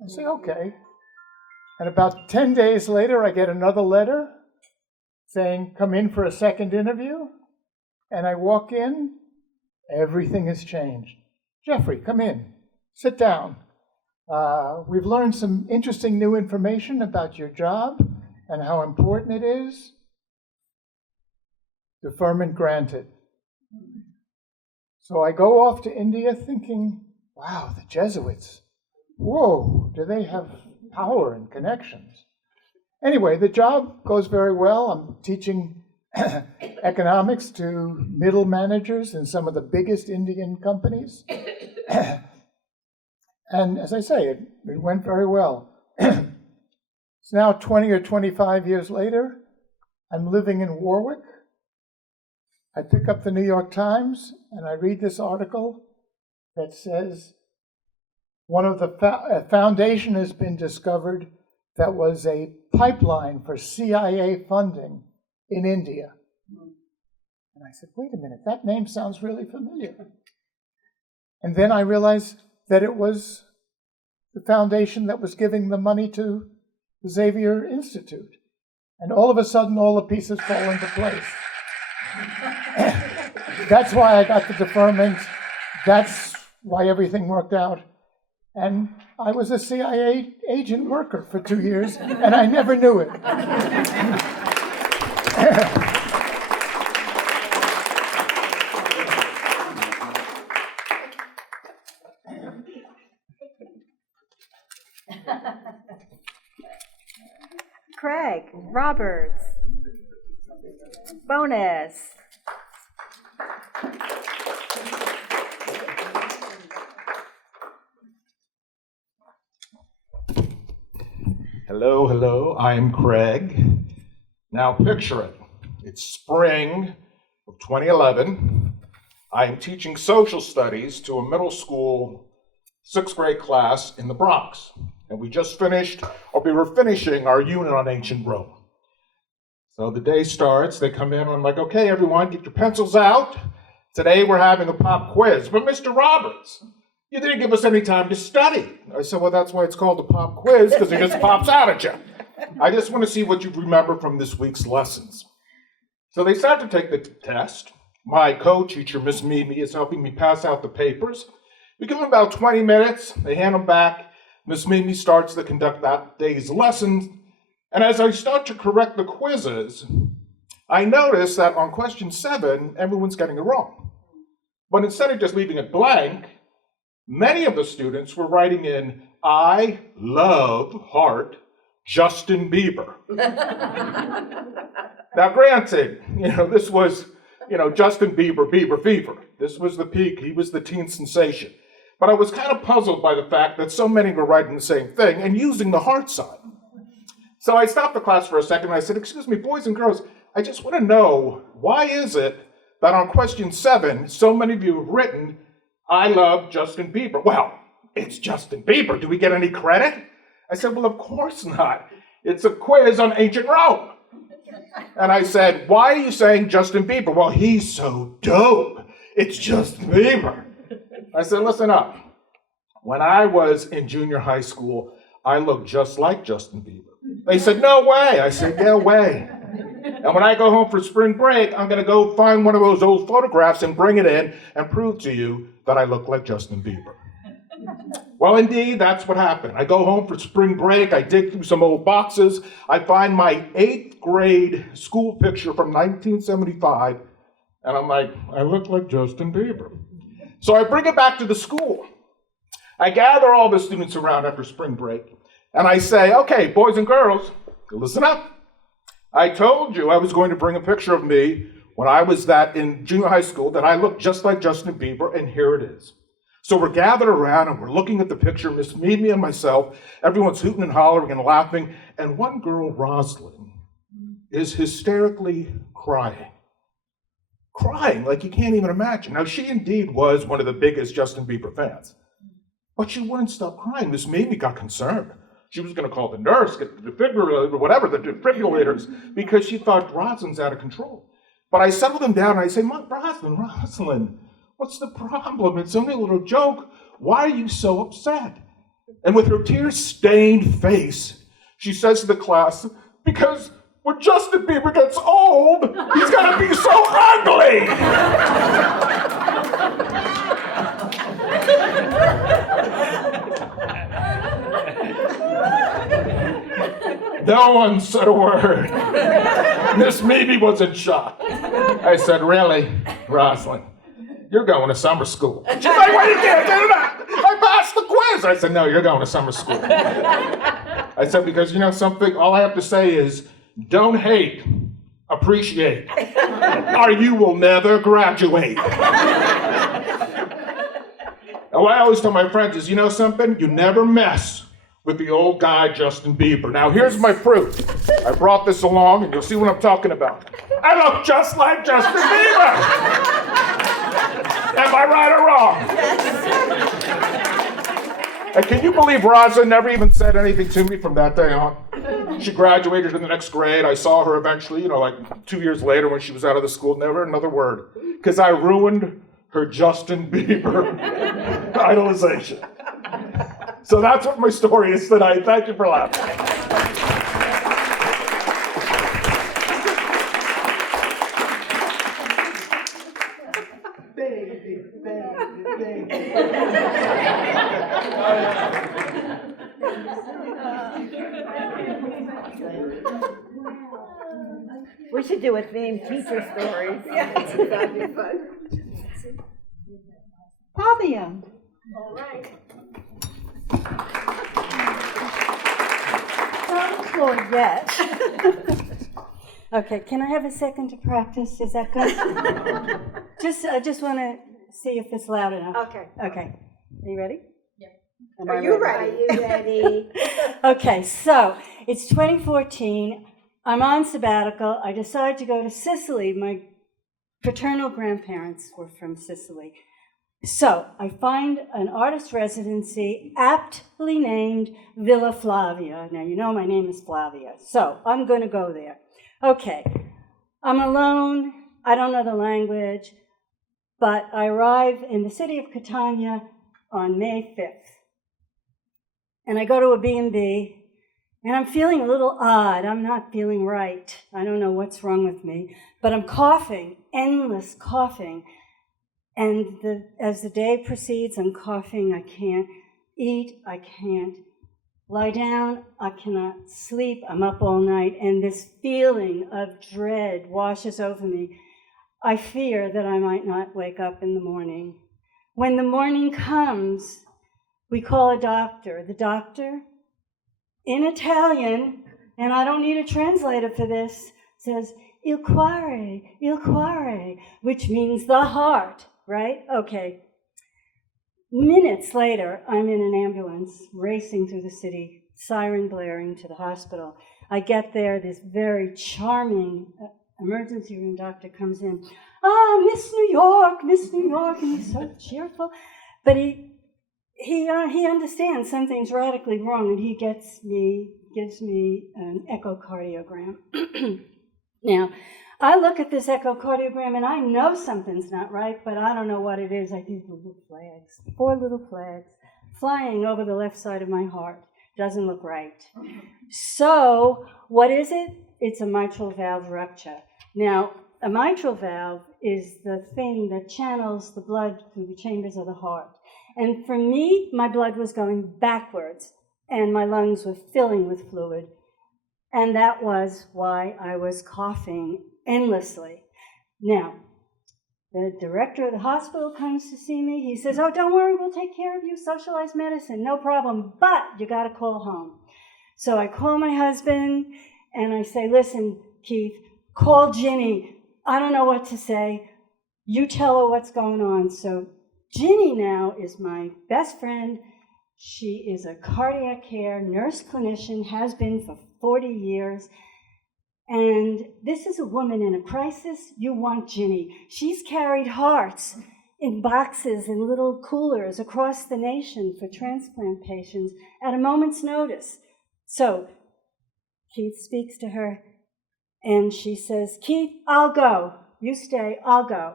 I say, okay. And about 10 days later, I get another letter saying, come in for a second interview. And I walk in, everything has changed. Jeffrey, come in, sit down. We've learned some interesting new information about your job and how important it is. Deferment granted. So I go off to India thinking, wow, the Jesuits, whoa, do they have power and connections? Anyway, the job goes very well. I'm teaching economics to middle managers in some of the biggest Indian companies. And as I say, it went very well. It's now 20 or 25 years later. I'm living in Warwick. I pick up the New York Times and I read this article that says one of the foundation has been discovered that was a pipeline for CIA funding in India. And I said, wait a minute, that name sounds really familiar. And then I realized that it was the foundation that was giving the money to the Xavier Institute. And all of a sudden, all the pieces fall into place. That's why I got the deferment. That's why everything worked out. And I was a CIA agent worker for 2 years, and I never knew it. Craig, Roberts, Bonus. Hello, hello, I'm Craig. Now picture it. It's spring of 2011. I am teaching social studies to a middle school 6th grade class in the Bronx. And we just finished, or we were finishing our unit on ancient Rome. So the day starts, they come in, and I'm like, okay, everyone, get your pencils out. Today we're having a pop quiz. But Mr. Roberts, you didn't give us any time to study. I said, well, that's why it's called a pop quiz, because it just pops out at you. I just want to see what you remember from this week's lessons. So they start to take the test. My co-teacher, Miss Mimi, is helping me pass out the papers. We give them about 20 minutes. They hand them back. Miss Mimi starts to conduct that day's lessons. And as I start to correct the quizzes, I notice that on question 7, everyone's getting it wrong. But instead of just leaving it blank, many of the students were writing in, I love heart Justin Bieber. Now granted, this was, Justin Bieber, Bieber fever. This was the peak. He was the teen sensation. But I was kind of puzzled by the fact that so many were writing the same thing and using the heart sign. So I stopped the class for a second and I said, excuse me, boys and girls, I just want to know, why is it that on question 7, so many of you have written, I love Justin Bieber? Well, it's Justin Bieber. Do we get any credit? I said, well, of course not. It's a quiz on ancient Rome. And I said, why are you saying Justin Bieber? Well, he's so dope. It's Justin Bieber. I said, listen up. When I was in junior high school, I looked just like Justin Bieber. They said, no way. I said, yeah, way. And when I go home for spring break, I'm going to go find one of those old photographs and bring it in and prove to you that I look like Justin Bieber. Well, indeed, that's what happened. I go home for spring break. I dig through some old boxes. I find my 8th grade school picture from 1975. And I'm like, I look like Justin Bieber. So I bring it back to the school. I gather all the students around after spring break. And I say, okay, boys and girls, listen up. I told you I was going to bring a picture of me when I was in junior high school that I looked just like Justin Bieber, and here it is. So we're gathered around and we're looking at the picture, Miss Mimi and myself. Everyone's hooting and hollering and laughing. And one girl, Rosalind, is hysterically crying. Crying like you can't even imagine. Now, she indeed was one of the biggest Justin Bieber fans. But she wouldn't stop crying. Miss Mimi got concerned. She was going to call the nurse, get the defibrillator, whatever, the defibrillators, because she thought Rosalind's out of control. But I settled them down and I say, Rosalind, what's the problem? It's only a little joke. Why are you so upset? And with her tear-stained face, she says to the class, because when Justin Bieber gets old, he's going to be so ugly. No one said a word. Miss Mimi was in shock. I said, really, Rosalind, you're going to summer school. She's like, well, you can't do that. I passed the quiz. I said, no, you're going to summer school. I said, because you know something, all I have to say is, don't hate, appreciate, or you will never graduate. And what I always tell my friends is, you know something? You never mess with the old guy, Justin Bieber. Now, here's my proof. I brought this along, and you'll see what I'm talking about. I look just like Justin Bieber! Am I right or wrong? And can you believe Rosa never even said anything to me from that day on? She graduated in the next grade. I saw her eventually, like 2 years later when she was out of the school. Never another word. Because I ruined her Justin Bieber idolization. So that's what my story is tonight. Thank you for laughing. We should do a theme, teacher stories. Yeah, that'd be fun. Pavia. All right. Not on the floor yet. Okay, can I have a second to practice? Is that good? I just want to see if it's loud enough. Okay. Okay. Are you ready? Yeah. Am Are I you ready? ready? Are you ready? Okay, so it's 2014. I'm on sabbatical. I decide to go to Sicily. My paternal grandparents were from Sicily. So I find an artist residency aptly named Villa Flavia. Now, you know my name is Flavia, so I'm going to go there. Okay, I'm alone. I don't know the language, but I arrive in the city of Catania on May 5th. And I go to a B&B, and I'm feeling a little odd. I'm not feeling right. I don't know what's wrong with me, but I'm coughing, endless coughing. And as the day proceeds, I'm coughing. I can't eat. I can't lie down. I cannot sleep. I'm up all night. And this feeling of dread washes over me. I fear that I might not wake up in the morning. When the morning comes, we call a doctor. The doctor, in Italian, and I don't need a translator for this, says, il cuore, which means the heart, right? Okay. Minutes later, I'm in an ambulance racing through the city, siren blaring to the hospital. I get there, this very charming emergency room doctor comes in. Miss New York, and he's so cheerful. But he understands something's radically wrong, and he gives me an echocardiogram. Now, I look at this echocardiogram, and I know something's not right, but I don't know what it is. I see little flags, 4 little flags, flying over the left side of my heart. Doesn't look right. So, what is it? It's a mitral valve rupture. Now, a mitral valve is the thing that channels the blood through the chambers of the heart. And for me, my blood was going backwards, and my lungs were filling with fluid. And that was why I was coughing endlessly. Now, the director of the hospital comes to see me. He says, don't worry, we'll take care of you, socialized medicine, no problem, but you got to call home. So I call my husband, and I say, listen, Keith, call Ginny. I don't know what to say. You tell her what's going on. So Ginny now is my best friend. She is a cardiac care nurse clinician, has been for 40 years. And this is a woman in a crisis. You want Ginny. She's carried hearts in boxes and little coolers across the nation for transplant patients at a moment's notice. So Keith speaks to her, and she says, Keith, I'll go. You stay, I'll go.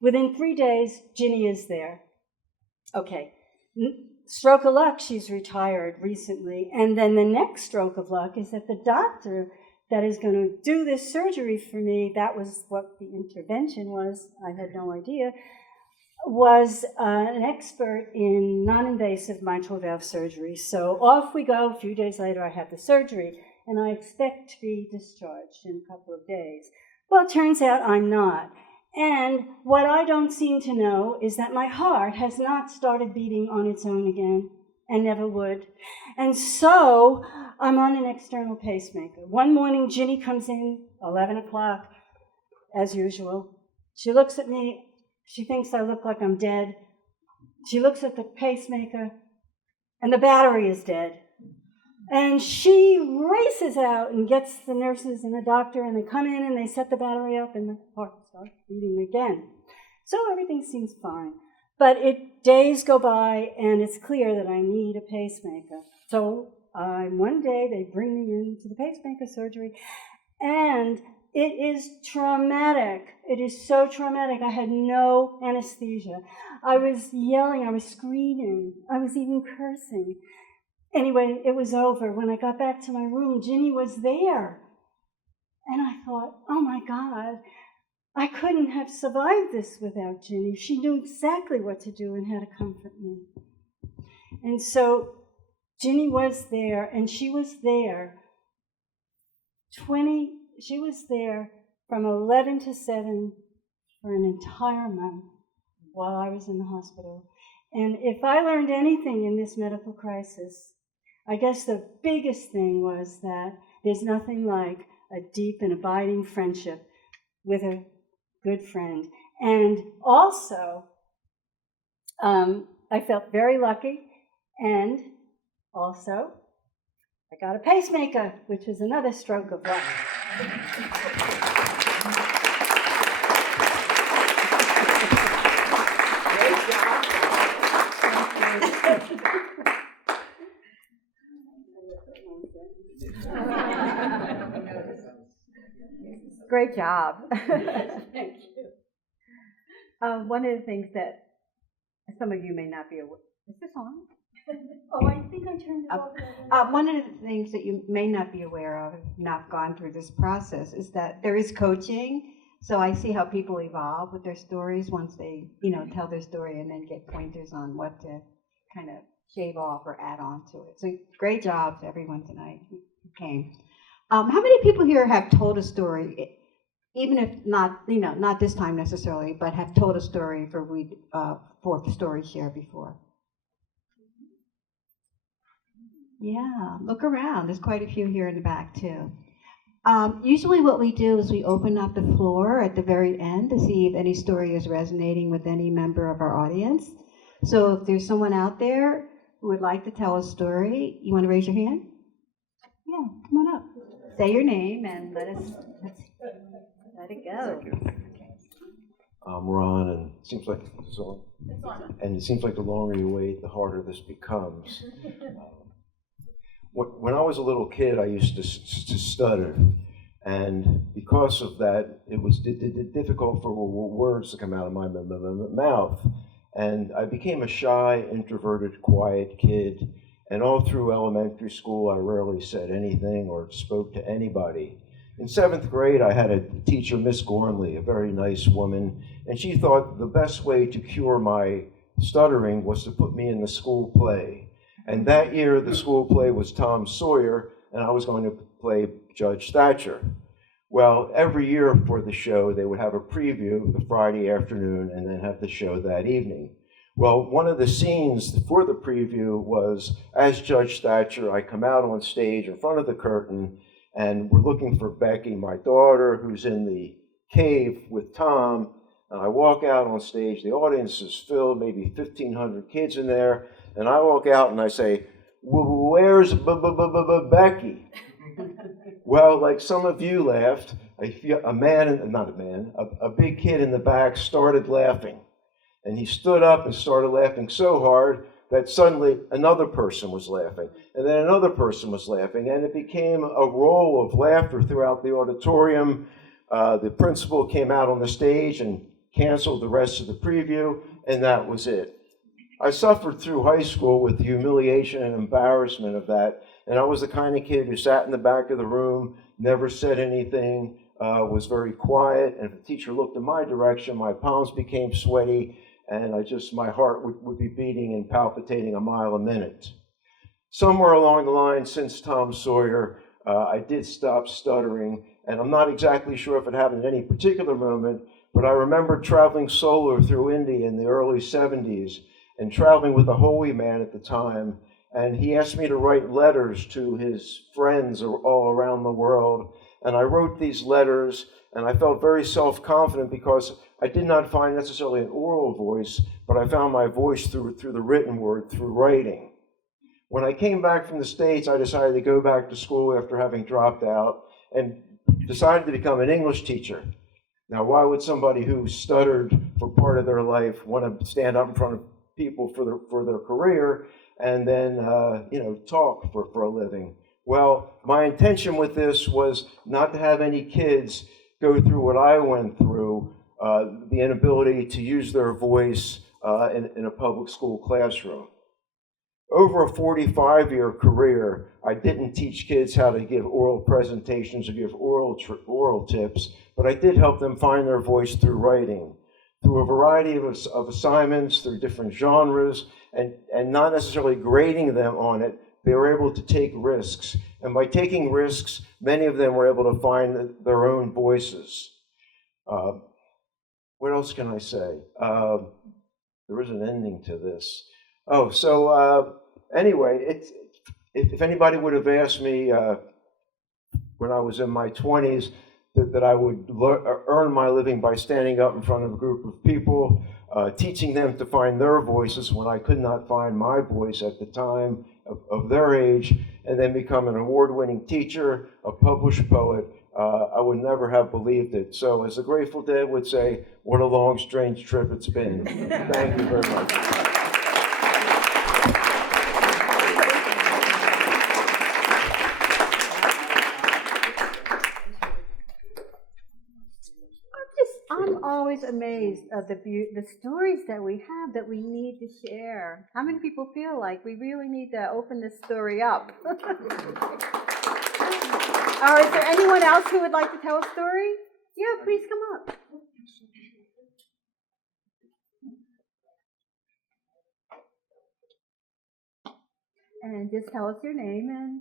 Within 3 days, Ginny is there. Okay. Stroke of luck, she's retired recently. And then the next stroke of luck is that the doctor that is going to do this surgery for me, that was what the intervention was, I had no idea, was an expert in non-invasive mitral valve surgery. So off we go. A few days later, I have the surgery, and I expect to be discharged in a couple of days. Well, it turns out I'm not. And what I don't seem to know is that my heart has not started beating on its own again, and never would. And so I'm on an external pacemaker. One morning, Ginny comes in, 11 o'clock, as usual. She looks at me. She thinks I look like I'm dead. She looks at the pacemaker, and the battery is dead. And she races out and gets the nurses and the doctor, and they come in and they set the battery up, and the heart starts beating again. So everything seems fine. But days go by, and it's clear that I need a pacemaker. So one day they bring me into the pacemaker surgery, and it is traumatic. It is so traumatic. I had no anesthesia. I was yelling, I was screaming, I was even cursing. Anyway, it was over. When I got back to my room, Ginny was there. And I thought, oh my God, I couldn't have survived this without Ginny. She knew exactly what to do and how to comfort me. And so Ginny was there, and she was there from 11 to 7 for an entire month while I was in the hospital. And if I learned anything in this medical crisis, I guess the biggest thing was that there's nothing like a deep and abiding friendship with a good friend. And also, I felt very lucky, and also, I got a pacemaker, which was another stroke of luck. Great job. Thank you. One of the things that some of you may not be aware. Is this on? Oh, I think I turned it off. One of the things that you may not be aware of, not gone through this process, is that there is coaching. So I see how people evolve with their stories once they, tell their story and then get pointers on what to kind of shave off or add on to it. So great job to everyone tonight who came. How many people here have told a story, even if not, not this time necessarily, but have told a story for Fourth Story Share before? Yeah, look around. There's quite a few here in the back, too. Usually what we do is we open up the floor at the very end to see if any story is resonating with any member of our audience. So if there's someone out there who would like to tell a story, you want to raise your hand? Yeah, come on up. Say your name and let it go. I'm Ron, and it seems like the longer you wait, the harder this becomes. When I was a little kid, I used to stutter, and because of that, it was difficult for words to come out of my mouth. And I became a shy, introverted, quiet kid. And all through elementary school, I rarely said anything or spoke to anybody. In 7th grade, I had a teacher, Miss Gormley, a very nice woman, and she thought the best way to cure my stuttering was to put me in the school play. And that year, the school play was Tom Sawyer, and I was going to play Judge Thatcher. Well, every year for the show, they would have a preview the Friday afternoon and then have the show that evening. Well, one of the scenes for the preview was, as Judge Thatcher, I come out on stage in front of the curtain, and we're looking for Becky, my daughter, who's in the cave with Tom. And I walk out on stage, the audience is filled, maybe 1,500 kids in there, and I walk out and I say, "Where's Becky?" Well, like some of you laughed, a big kid in the back started laughing. And he stood up and started laughing so hard that suddenly another person was laughing, and then another person was laughing, and it became a roll of laughter throughout the auditorium. The principal came out on the stage and canceled the rest of the preview, and that was it. I suffered through high school with the humiliation and embarrassment of that, and I was the kind of kid who sat in the back of the room, never said anything, was very quiet, and if the teacher looked in my direction, my palms became sweaty, and my heart would be beating and palpitating a mile a minute. Somewhere along the line, since Tom Sawyer, I did stop stuttering, and I'm not exactly sure if it happened at any particular moment, but I remember traveling solo through India in the early 70s, and traveling with a holy man at the time, and he asked me to write letters to his friends all around the world, and I wrote these letters, and I felt very self-confident because I did not find necessarily an oral voice, but I found my voice through the written word, through writing. When I came back from the States, I decided to go back to school after having dropped out and decided to become an English teacher. Now, why would somebody who stuttered for part of their life want to stand up in front of people for their career and then talk for a living? Well, my intention with this was not to have any kids go through what I went through, the inability to use their voice in a public school classroom. Over a 45-year career, I didn't teach kids how to give oral presentations or give oral tips, but I did help them find their voice through writing, through a variety of assignments, through different genres, and not necessarily grading them on it. They were able to take risks. And by taking risks, many of them were able to find their own voices. What else can I say? There is an ending to this. Oh, so anyway, if anybody would have asked me when I was in my 20s that I would earn my living by standing up in front of a group of people, teaching them to find their voices when I could not find my voice at the time of their age, and then become an award-winning teacher, a published poet, I would never have believed it. So as the Grateful Dead would say, what a long, strange trip it's been. Thank you very much. I'm always amazed at the stories that we have that we need to share. How many people feel like we really need to open this story up? Is there anyone else who would like to tell a story? Yeah, please come up. And just tell us your name and...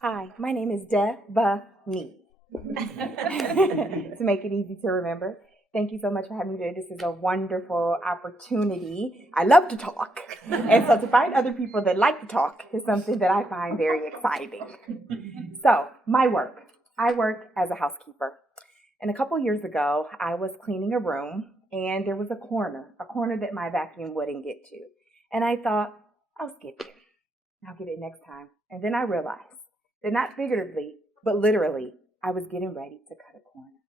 Hi, my name is Devani. To make it easy to remember. Thank you so much for having me today. This is a wonderful opportunity. I love to talk. And so to find other people that like to talk is something that I find very exciting. So, my work. I work as a housekeeper. And a couple years ago, I was cleaning a room, and there was a corner that my vacuum wouldn't get to. And I thought, I'll skip it. I'll get it next time. And then I realized that not figuratively, but literally, I was getting ready to cut a corner.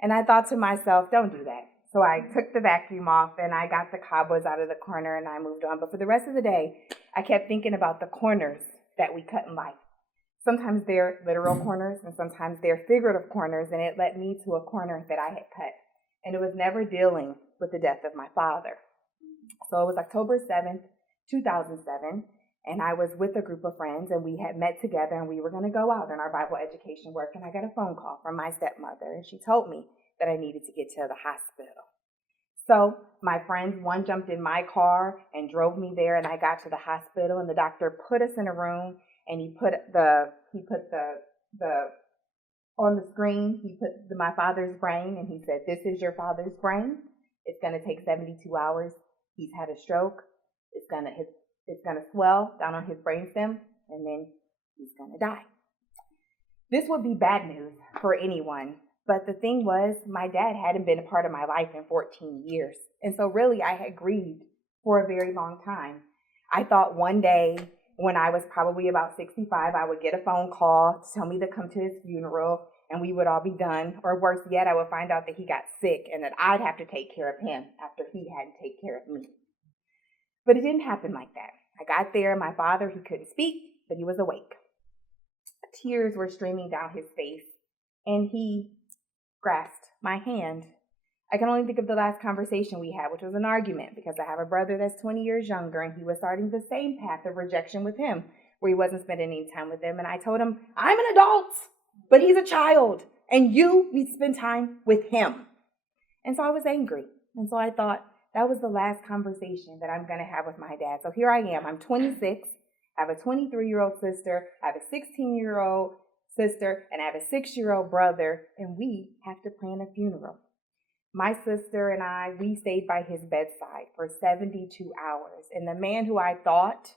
And I thought to myself, don't do that. So I took the vacuum off and I got the cobwebs out of the corner and I moved on. But for the rest of the day, I kept thinking about the corners that we cut in life. Sometimes they're literal corners and sometimes they're figurative corners, and it led me to a corner that I had cut. And it was never dealing with the death of my father. So it was October 7th, 2007. And I was with a group of friends, and we had met together, and we were going to go out on our Bible education work, and I got a phone call from my stepmother, and she told me that I needed to get to the hospital. So my friends, one jumped in my car and drove me there, and I got to the hospital, and the doctor put us in a room, and he put on the screen, he put my father's brain, and he said, this is your father's brain. It's going to take 72 hours. He's had a stroke. It's going to swell down on his brainstem, and then he's going to die. This would be bad news for anyone, but the thing was, my dad hadn't been a part of my life in 14 years, and so really I had grieved for a very long time. I thought one day, when I was probably about 65, I would get a phone call to tell me to come to his funeral, and we would all be done, or worse yet, I would find out that he got sick, and that I'd have to take care of him after he had to take care of me. But it didn't happen like that. I got there, my father, he couldn't speak, but he was awake. Tears were streaming down his face, and he grasped my hand. I can only think of the last conversation we had, which was an argument, because I have a brother that's 20 years younger, and he was starting the same path of rejection with him, where he wasn't spending any time with him. And I told him, I'm an adult, but he's a child, and you need to spend time with him. And so I was angry. And so I thought, that was the last conversation that I'm going to have with my dad. So here I am. I'm 26. I have a 23-year-old sister. I have a 16-year-old sister. And I have a 6-year-old brother. And we have to plan a funeral. My sister and I, we stayed by his bedside for 72 hours. And the man who I thought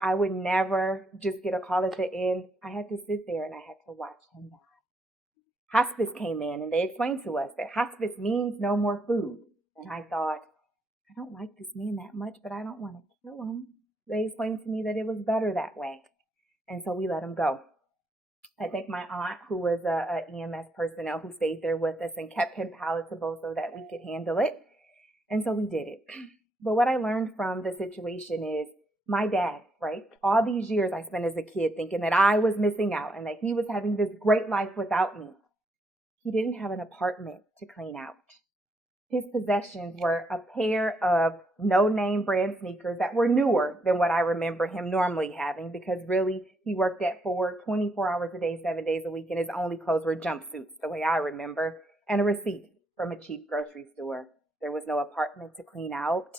I would never just get a call at the end, I had to sit there and I had to watch him die. Hospice came in and they explained to us that hospice means no more food. And I thought, I don't like this man that much, but I don't want to kill him. They explained to me that it was better that way. And so we let him go. I thank my aunt, who was a EMS personnel, who stayed there with us and kept him palatable so that we could handle it. And so we did it. But what I learned from the situation is my dad, right? All these years I spent as a kid thinking that I was missing out and that he was having this great life without me. He didn't have an apartment to clean out. His possessions were a pair of no-name brand sneakers that were newer than what I remember him normally having, because really he worked at 24 hours a day, 7 days a week, and his only clothes were jumpsuits, the way I remember, and a receipt from a cheap grocery store. There was no apartment to clean out.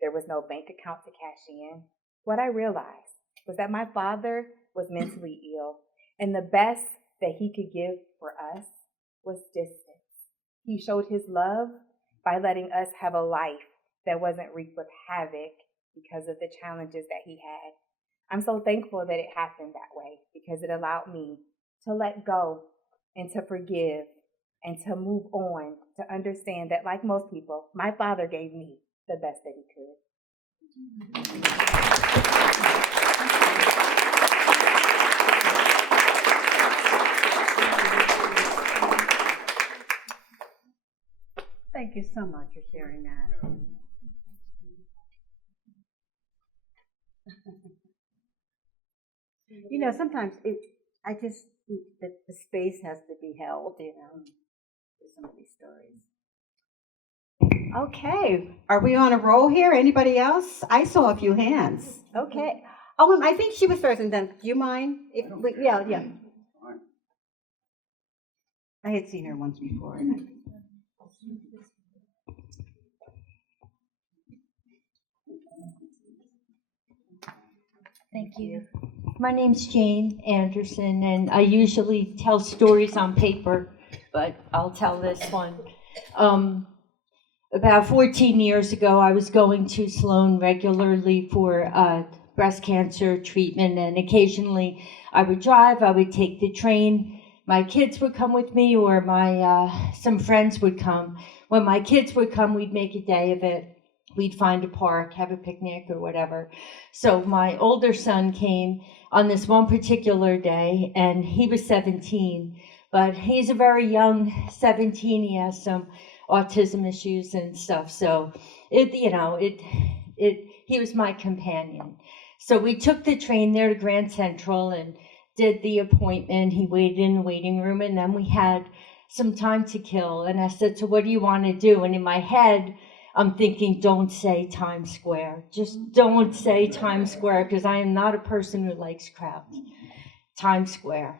There was no bank account to cash in. What I realized was that my father was mentally ill, and the best that he could give for us was distance. He showed his love by letting us have a life that wasn't wreaked with havoc because of the challenges that he had. I'm so thankful that it happened that way, because it allowed me to let go and to forgive and to move on, to understand that, like most people, my father gave me the best that he could. Thank you so much for sharing that. You know, sometimes the space has to be held, you know, for some of these stories. Okay, are we on a roll here? Anybody else? I saw a few hands. Okay. Oh, I think she was first, and then, do you mind? Yeah. I had seen her once before. Thank you. My name's Jane Anderson, and I usually tell stories on paper, but I'll tell this one. About 14 years ago, I was going to Sloan regularly for breast cancer treatment, and occasionally I would drive, I would take the train. My kids would come with me, or some friends would come. When my kids would come, we'd make a day of it. We'd find a park, have a picnic or whatever. So my older son came on this one particular day, and he was 17, but he's a very young 17. He has some autism issues and stuff. So he was my companion. So we took the train there to Grand Central and did the appointment. He waited in the waiting room, and then we had some time to kill. And I said, so what do you want to do? And in my head, I'm thinking, don't say Times Square. Just don't say Times Square, because I am not a person who likes crowds. Times Square.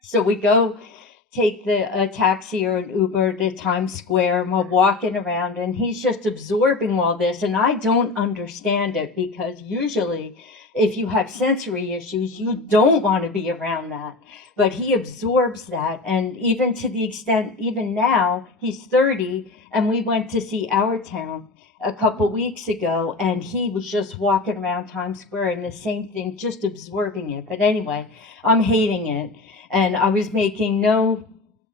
So we go take a taxi or an Uber to Times Square, and we're walking around, and he's just absorbing all this, and I don't understand it, because usually if you have sensory issues, you don't want to be around that. But he absorbs that, and even to the extent, even now, he's 30, and we went to see Our Town a couple weeks ago, and he was just walking around Times Square and the same thing, just absorbing it. But anyway, I'm hating it, and I was making no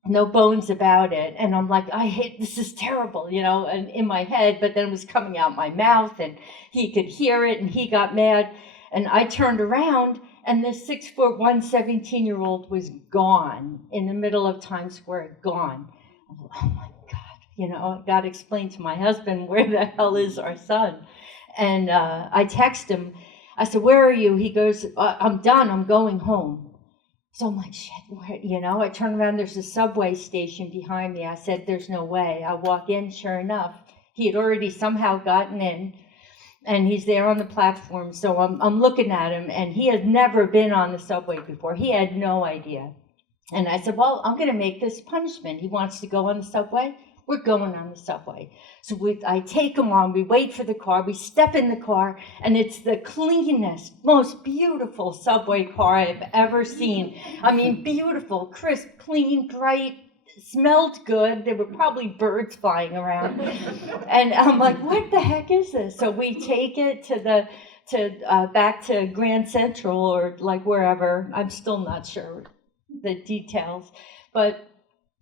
bones about it, and I'm like, this is terrible, and in my head, but then it was coming out my mouth, and he could hear it, and he got mad, and I turned around, and this 6'1", 17-year-old was gone in the middle of Times Square, gone. Oh my God, I got to explain to my husband, where the hell is our son? And I text him. I said, where are you? He goes, I'm done. I'm going home. So I'm like, shit, where, I turn around. There's a subway station behind me. I said, there's no way. I walk in. Sure enough, he had already somehow gotten in. And he's there on the platform, so I'm looking at him, and he had never been on the subway before. He had no idea. And I said, well, I'm going to make this punishment. He wants to go on the subway. We're going on the subway. So I take him on. We wait for the car. We step in the car, and it's the cleanest, most beautiful subway car I've ever seen. I mean, beautiful, crisp, clean, bright, smelled good. There were probably birds flying around. And I'm like, what the heck is this? So we take it back to Grand Central, or like wherever. I'm still not sure the details. But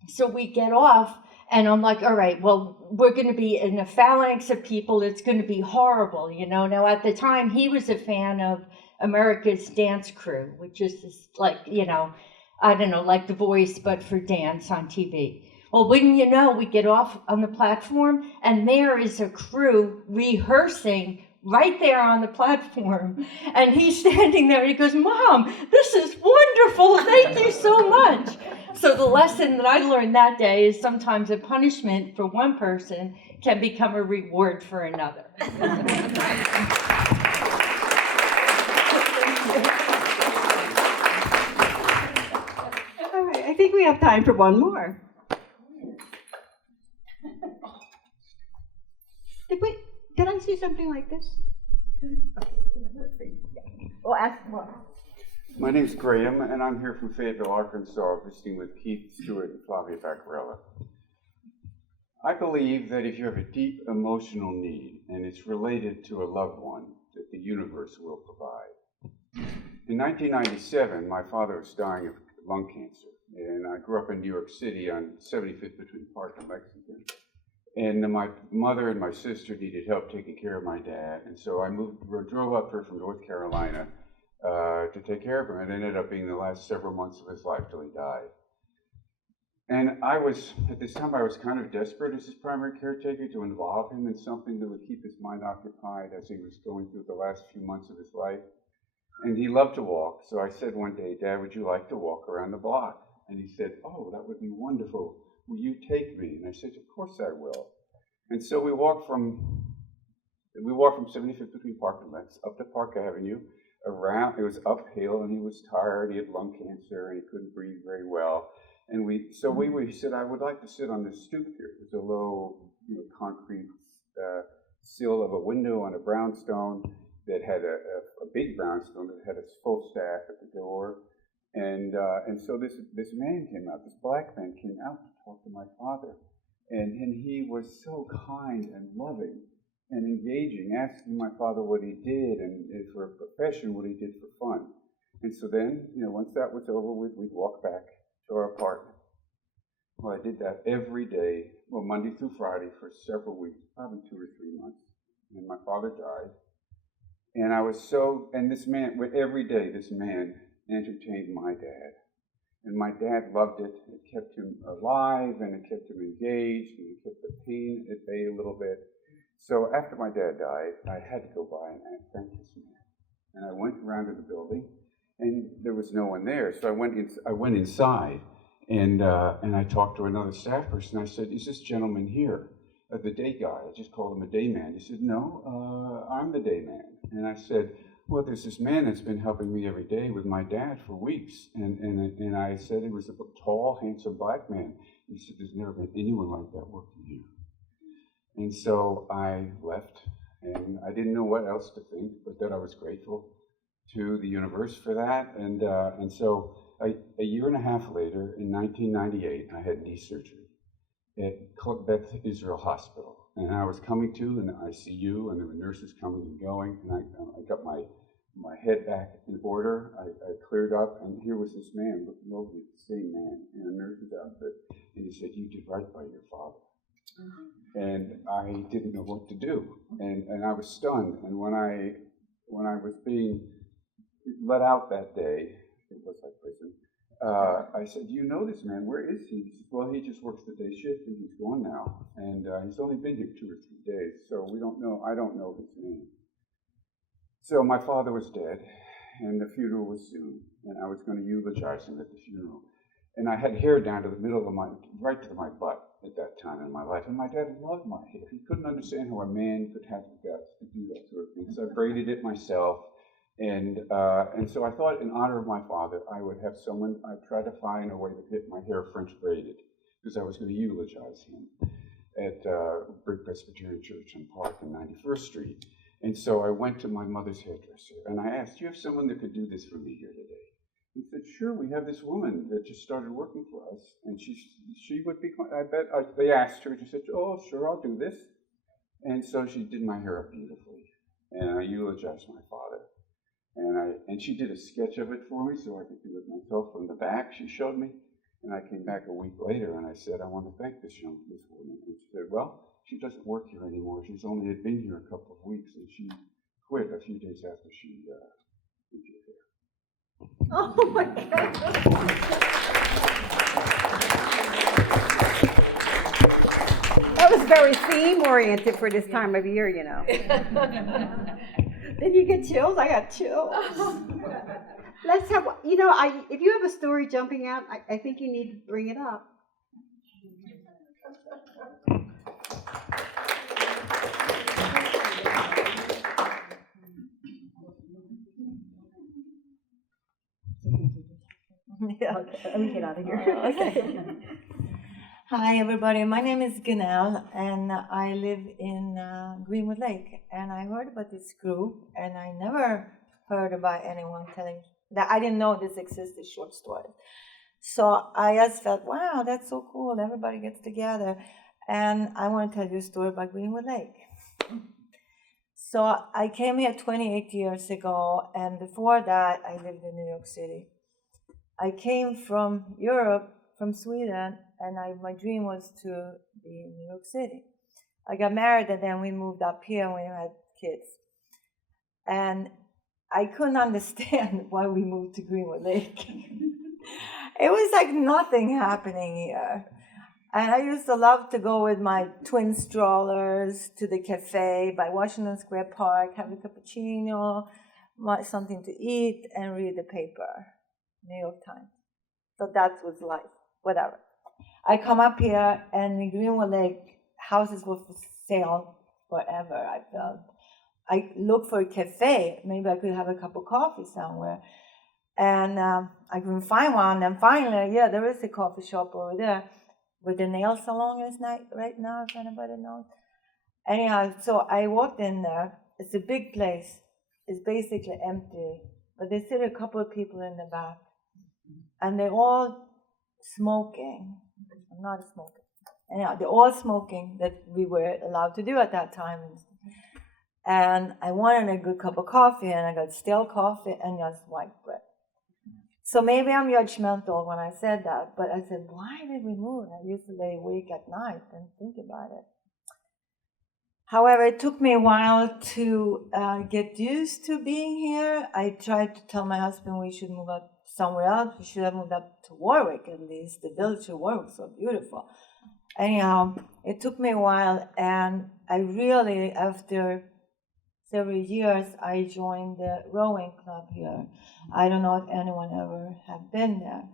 so we get off, and I'm like, all right, well, we're going to be in a phalanx of people. It's going to be horrible, Now, at the time, he was a fan of America's Dance Crew, which is this, like, I don't know, like The Voice, but for dance on TV. Well, wouldn't you know, we get off on the platform, and there is a crew rehearsing right there on the platform. And he's standing there and he goes, "Mom, this is wonderful. Thank you so much." So the lesson that I learned that day is sometimes a punishment for one person can become a reward for another. All right, I think we have time for one more. Did I see something like this? Well, ask what? My name's Graham, and I'm here from Fayetteville, Arkansas, visiting with Keith Stewart and Flavia Baccarella. I believe that if you have a deep emotional need and it's related to a loved one, that the universe will provide. In 1997, my father was dying of lung cancer, and I grew up in New York City on 75th between Park and Lexington. And my mother and my sister needed help taking care of my dad, and so I drove up here from North Carolina to take care of him. It ended up being the last several months of his life till he died. And at this time, I was kind of desperate as his primary caretaker to involve him in something that would keep his mind occupied as he was going through the last few months of his life. And he loved to walk, so I said one day, "Dad, would you like to walk around the block?" And he said, "Oh, that would be wonderful. Will you take me?" And I said, "Of course I will." And so we walked from 75th between Park and Lex up to Park Avenue, around. It was uphill, and he was tired. He had lung cancer, and he couldn't breathe very well. And he said, "I would like to sit on this stoop here." It was a low, concrete sill of a window on a brownstone that had a big brownstone that had a full staff at the door. And so this man came out, this black man came out to talk to my father. And he was so kind and loving and engaging, asking my father what he did and for a profession, what he did for fun. And so then, once that was over with, we'd walk back to our apartment. Well, I did that every day, Monday through Friday for several weeks, probably 2 or 3 months. And my father died. And every day this man entertained my dad. And my dad loved it. It kept him alive, and it kept him engaged, and it kept the pain at bay a little bit. So after my dad died, I had to go by and thank this man. And I went around to the building, and there was no one there. So I went inside, and I talked to another staff person. I said, "Is this gentleman here, the day guy?" I just called him a day man. He said, "No, I'm the day man." And I said, "Well, there's this man that's been helping me every day with my dad for weeks." And I said he was a tall, handsome black man. He said, "There's never been anyone like that working here." And so I left, and I didn't know what else to think, but that I was grateful to the universe for that. And so a year and a half later, in 1998, I had knee surgery at Beth Israel Hospital. And I was coming to in the ICU, and there were nurses coming and going, and I got my head back in order. I cleared up, and here was this man looking over me, the same man in a nurse's outfit, and he said, "You did right by your father." And I didn't know what to do, and I was stunned. And when I was being let out that day, it was like prison, I said, "Do you know this man? Where is he?" He said, "Well, he just works the day shift, and he's gone now. And he's only been here 2 or 3 days, so I don't know his name." So my father was dead, and the funeral was soon, and I was going to eulogize him at the funeral. And I had hair down to the middle of right to my butt at that time in my life, and my dad loved my hair. He couldn't understand how a man could have the guts to do that sort of thing, so I braided it myself. And so I thought, in honor of my father, I would have someone. I tried to find a way to get my hair French braided, because I was going to eulogize him at Brick Presbyterian Church in Park on 91st Street. And so I went to my mother's hairdresser, and I asked, "Do you have someone that could do this for me here today?" He said, "Sure, we have this woman that just started working for us, and she would be." They asked her, and she said, "Oh, sure, I'll do this." And so she did my hair up beautifully, and I eulogized my father. And she did a sketch of it for me so I could do it myself from the back. She showed me, and I came back a week later and I said, "I want to thank this woman." And she said, "Well, she doesn't work here anymore. She's only had been here a couple of weeks, and she quit a few days after she did your hair." Oh my God. That was very theme-oriented for this time of year, you know. Did you get chills? I got chills. Let's have, if you have a story jumping out, I think you need to bring it up. Yeah, okay, let me get out of here. Okay. Hi, everybody. My name is Ganel, and I live in Greenwood Lake. And I heard about this group, and I never heard about anyone telling that. I didn't know this existed, short stories. So I just felt, wow, that's so cool. Everybody gets together. And I want to tell you a story about Greenwood Lake. So I came here 28 years ago, and before that, I lived in New York City. I came from Europe, from Sweden, and my dream was to be in New York City. I got married, and then we moved up here, and we had kids. And I couldn't understand why we moved to Greenwood Lake. It was like nothing happening here. And I used to love to go with my twin strollers to the cafe by Washington Square Park, have a cappuccino, something to eat, and read the paper. New York Times. So that was life, whatever. I come up here, and in Greenwood Lake, houses were for sale forever, I felt. I looked for a cafe. Maybe I could have a cup of coffee somewhere. And I couldn't find one. And finally, yeah, there is a coffee shop over there with the nail salon is right now, if anybody knows. Anyhow, so I walked in there. It's a big place. It's basically empty. But there's still a couple of people in the back. And they're all smoking. I'm not a smoker. Anyhow, they're all smoking that we were allowed to do at that time. And I wanted a good cup of coffee, and I got stale coffee and just white bread. So maybe I'm judgmental when I said that, but I said, why did we move? I used to lay awake at night and think about it. However, it took me a while to get used to being here. I tried to tell my husband we should move up somewhere else. We should have moved up to Warwick at least. The village of Warwick is so beautiful. Anyhow, it took me a while, and I really, after several years, I joined the rowing club here. I don't know if anyone ever have been there.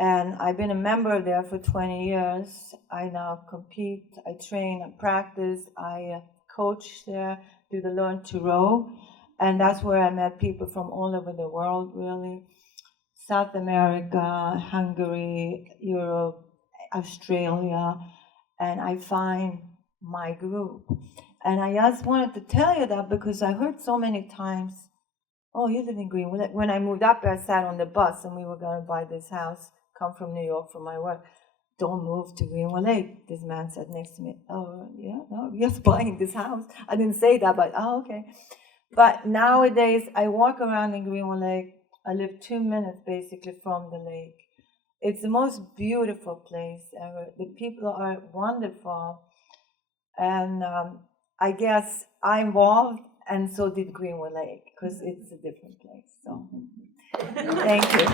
And I've been a member there for 20 years. I now compete, I train, I practice, I coach there, do the Learn to Row. And that's where I met people from all over the world, really. South America, Hungary, Europe, Australia, and I find my group. And I just wanted to tell you that because I heard so many times, oh, you live in Greenwood. When I moved up, I sat on the bus and we were going to buy this house, come from New York for my work. Don't move to Greenwood Lake. This man sat next to me. Oh, yeah, no, we're just buying this house. I didn't say that, but oh, okay. But nowadays, I walk around in Greenwood Lake. I live 2 minutes basically from the lake. It's the most beautiful place ever. The people are wonderful. And I guess I involved, and so did Greenwood Lake, because it's a different place. So, thank you.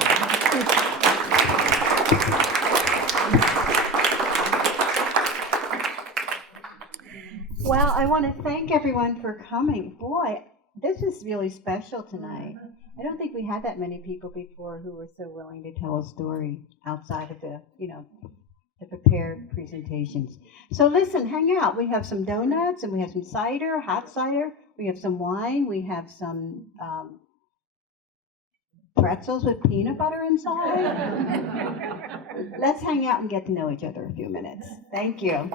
Well, I want to thank everyone for coming. Boy, this is really special tonight. I don't think we had that many people before who were so willing to tell a story outside of the prepared presentations. So listen, hang out. We have some donuts, and we have some cider, hot cider. We have some wine. We have some pretzels with peanut butter inside. Let's hang out and get to know each other a few minutes. Thank you.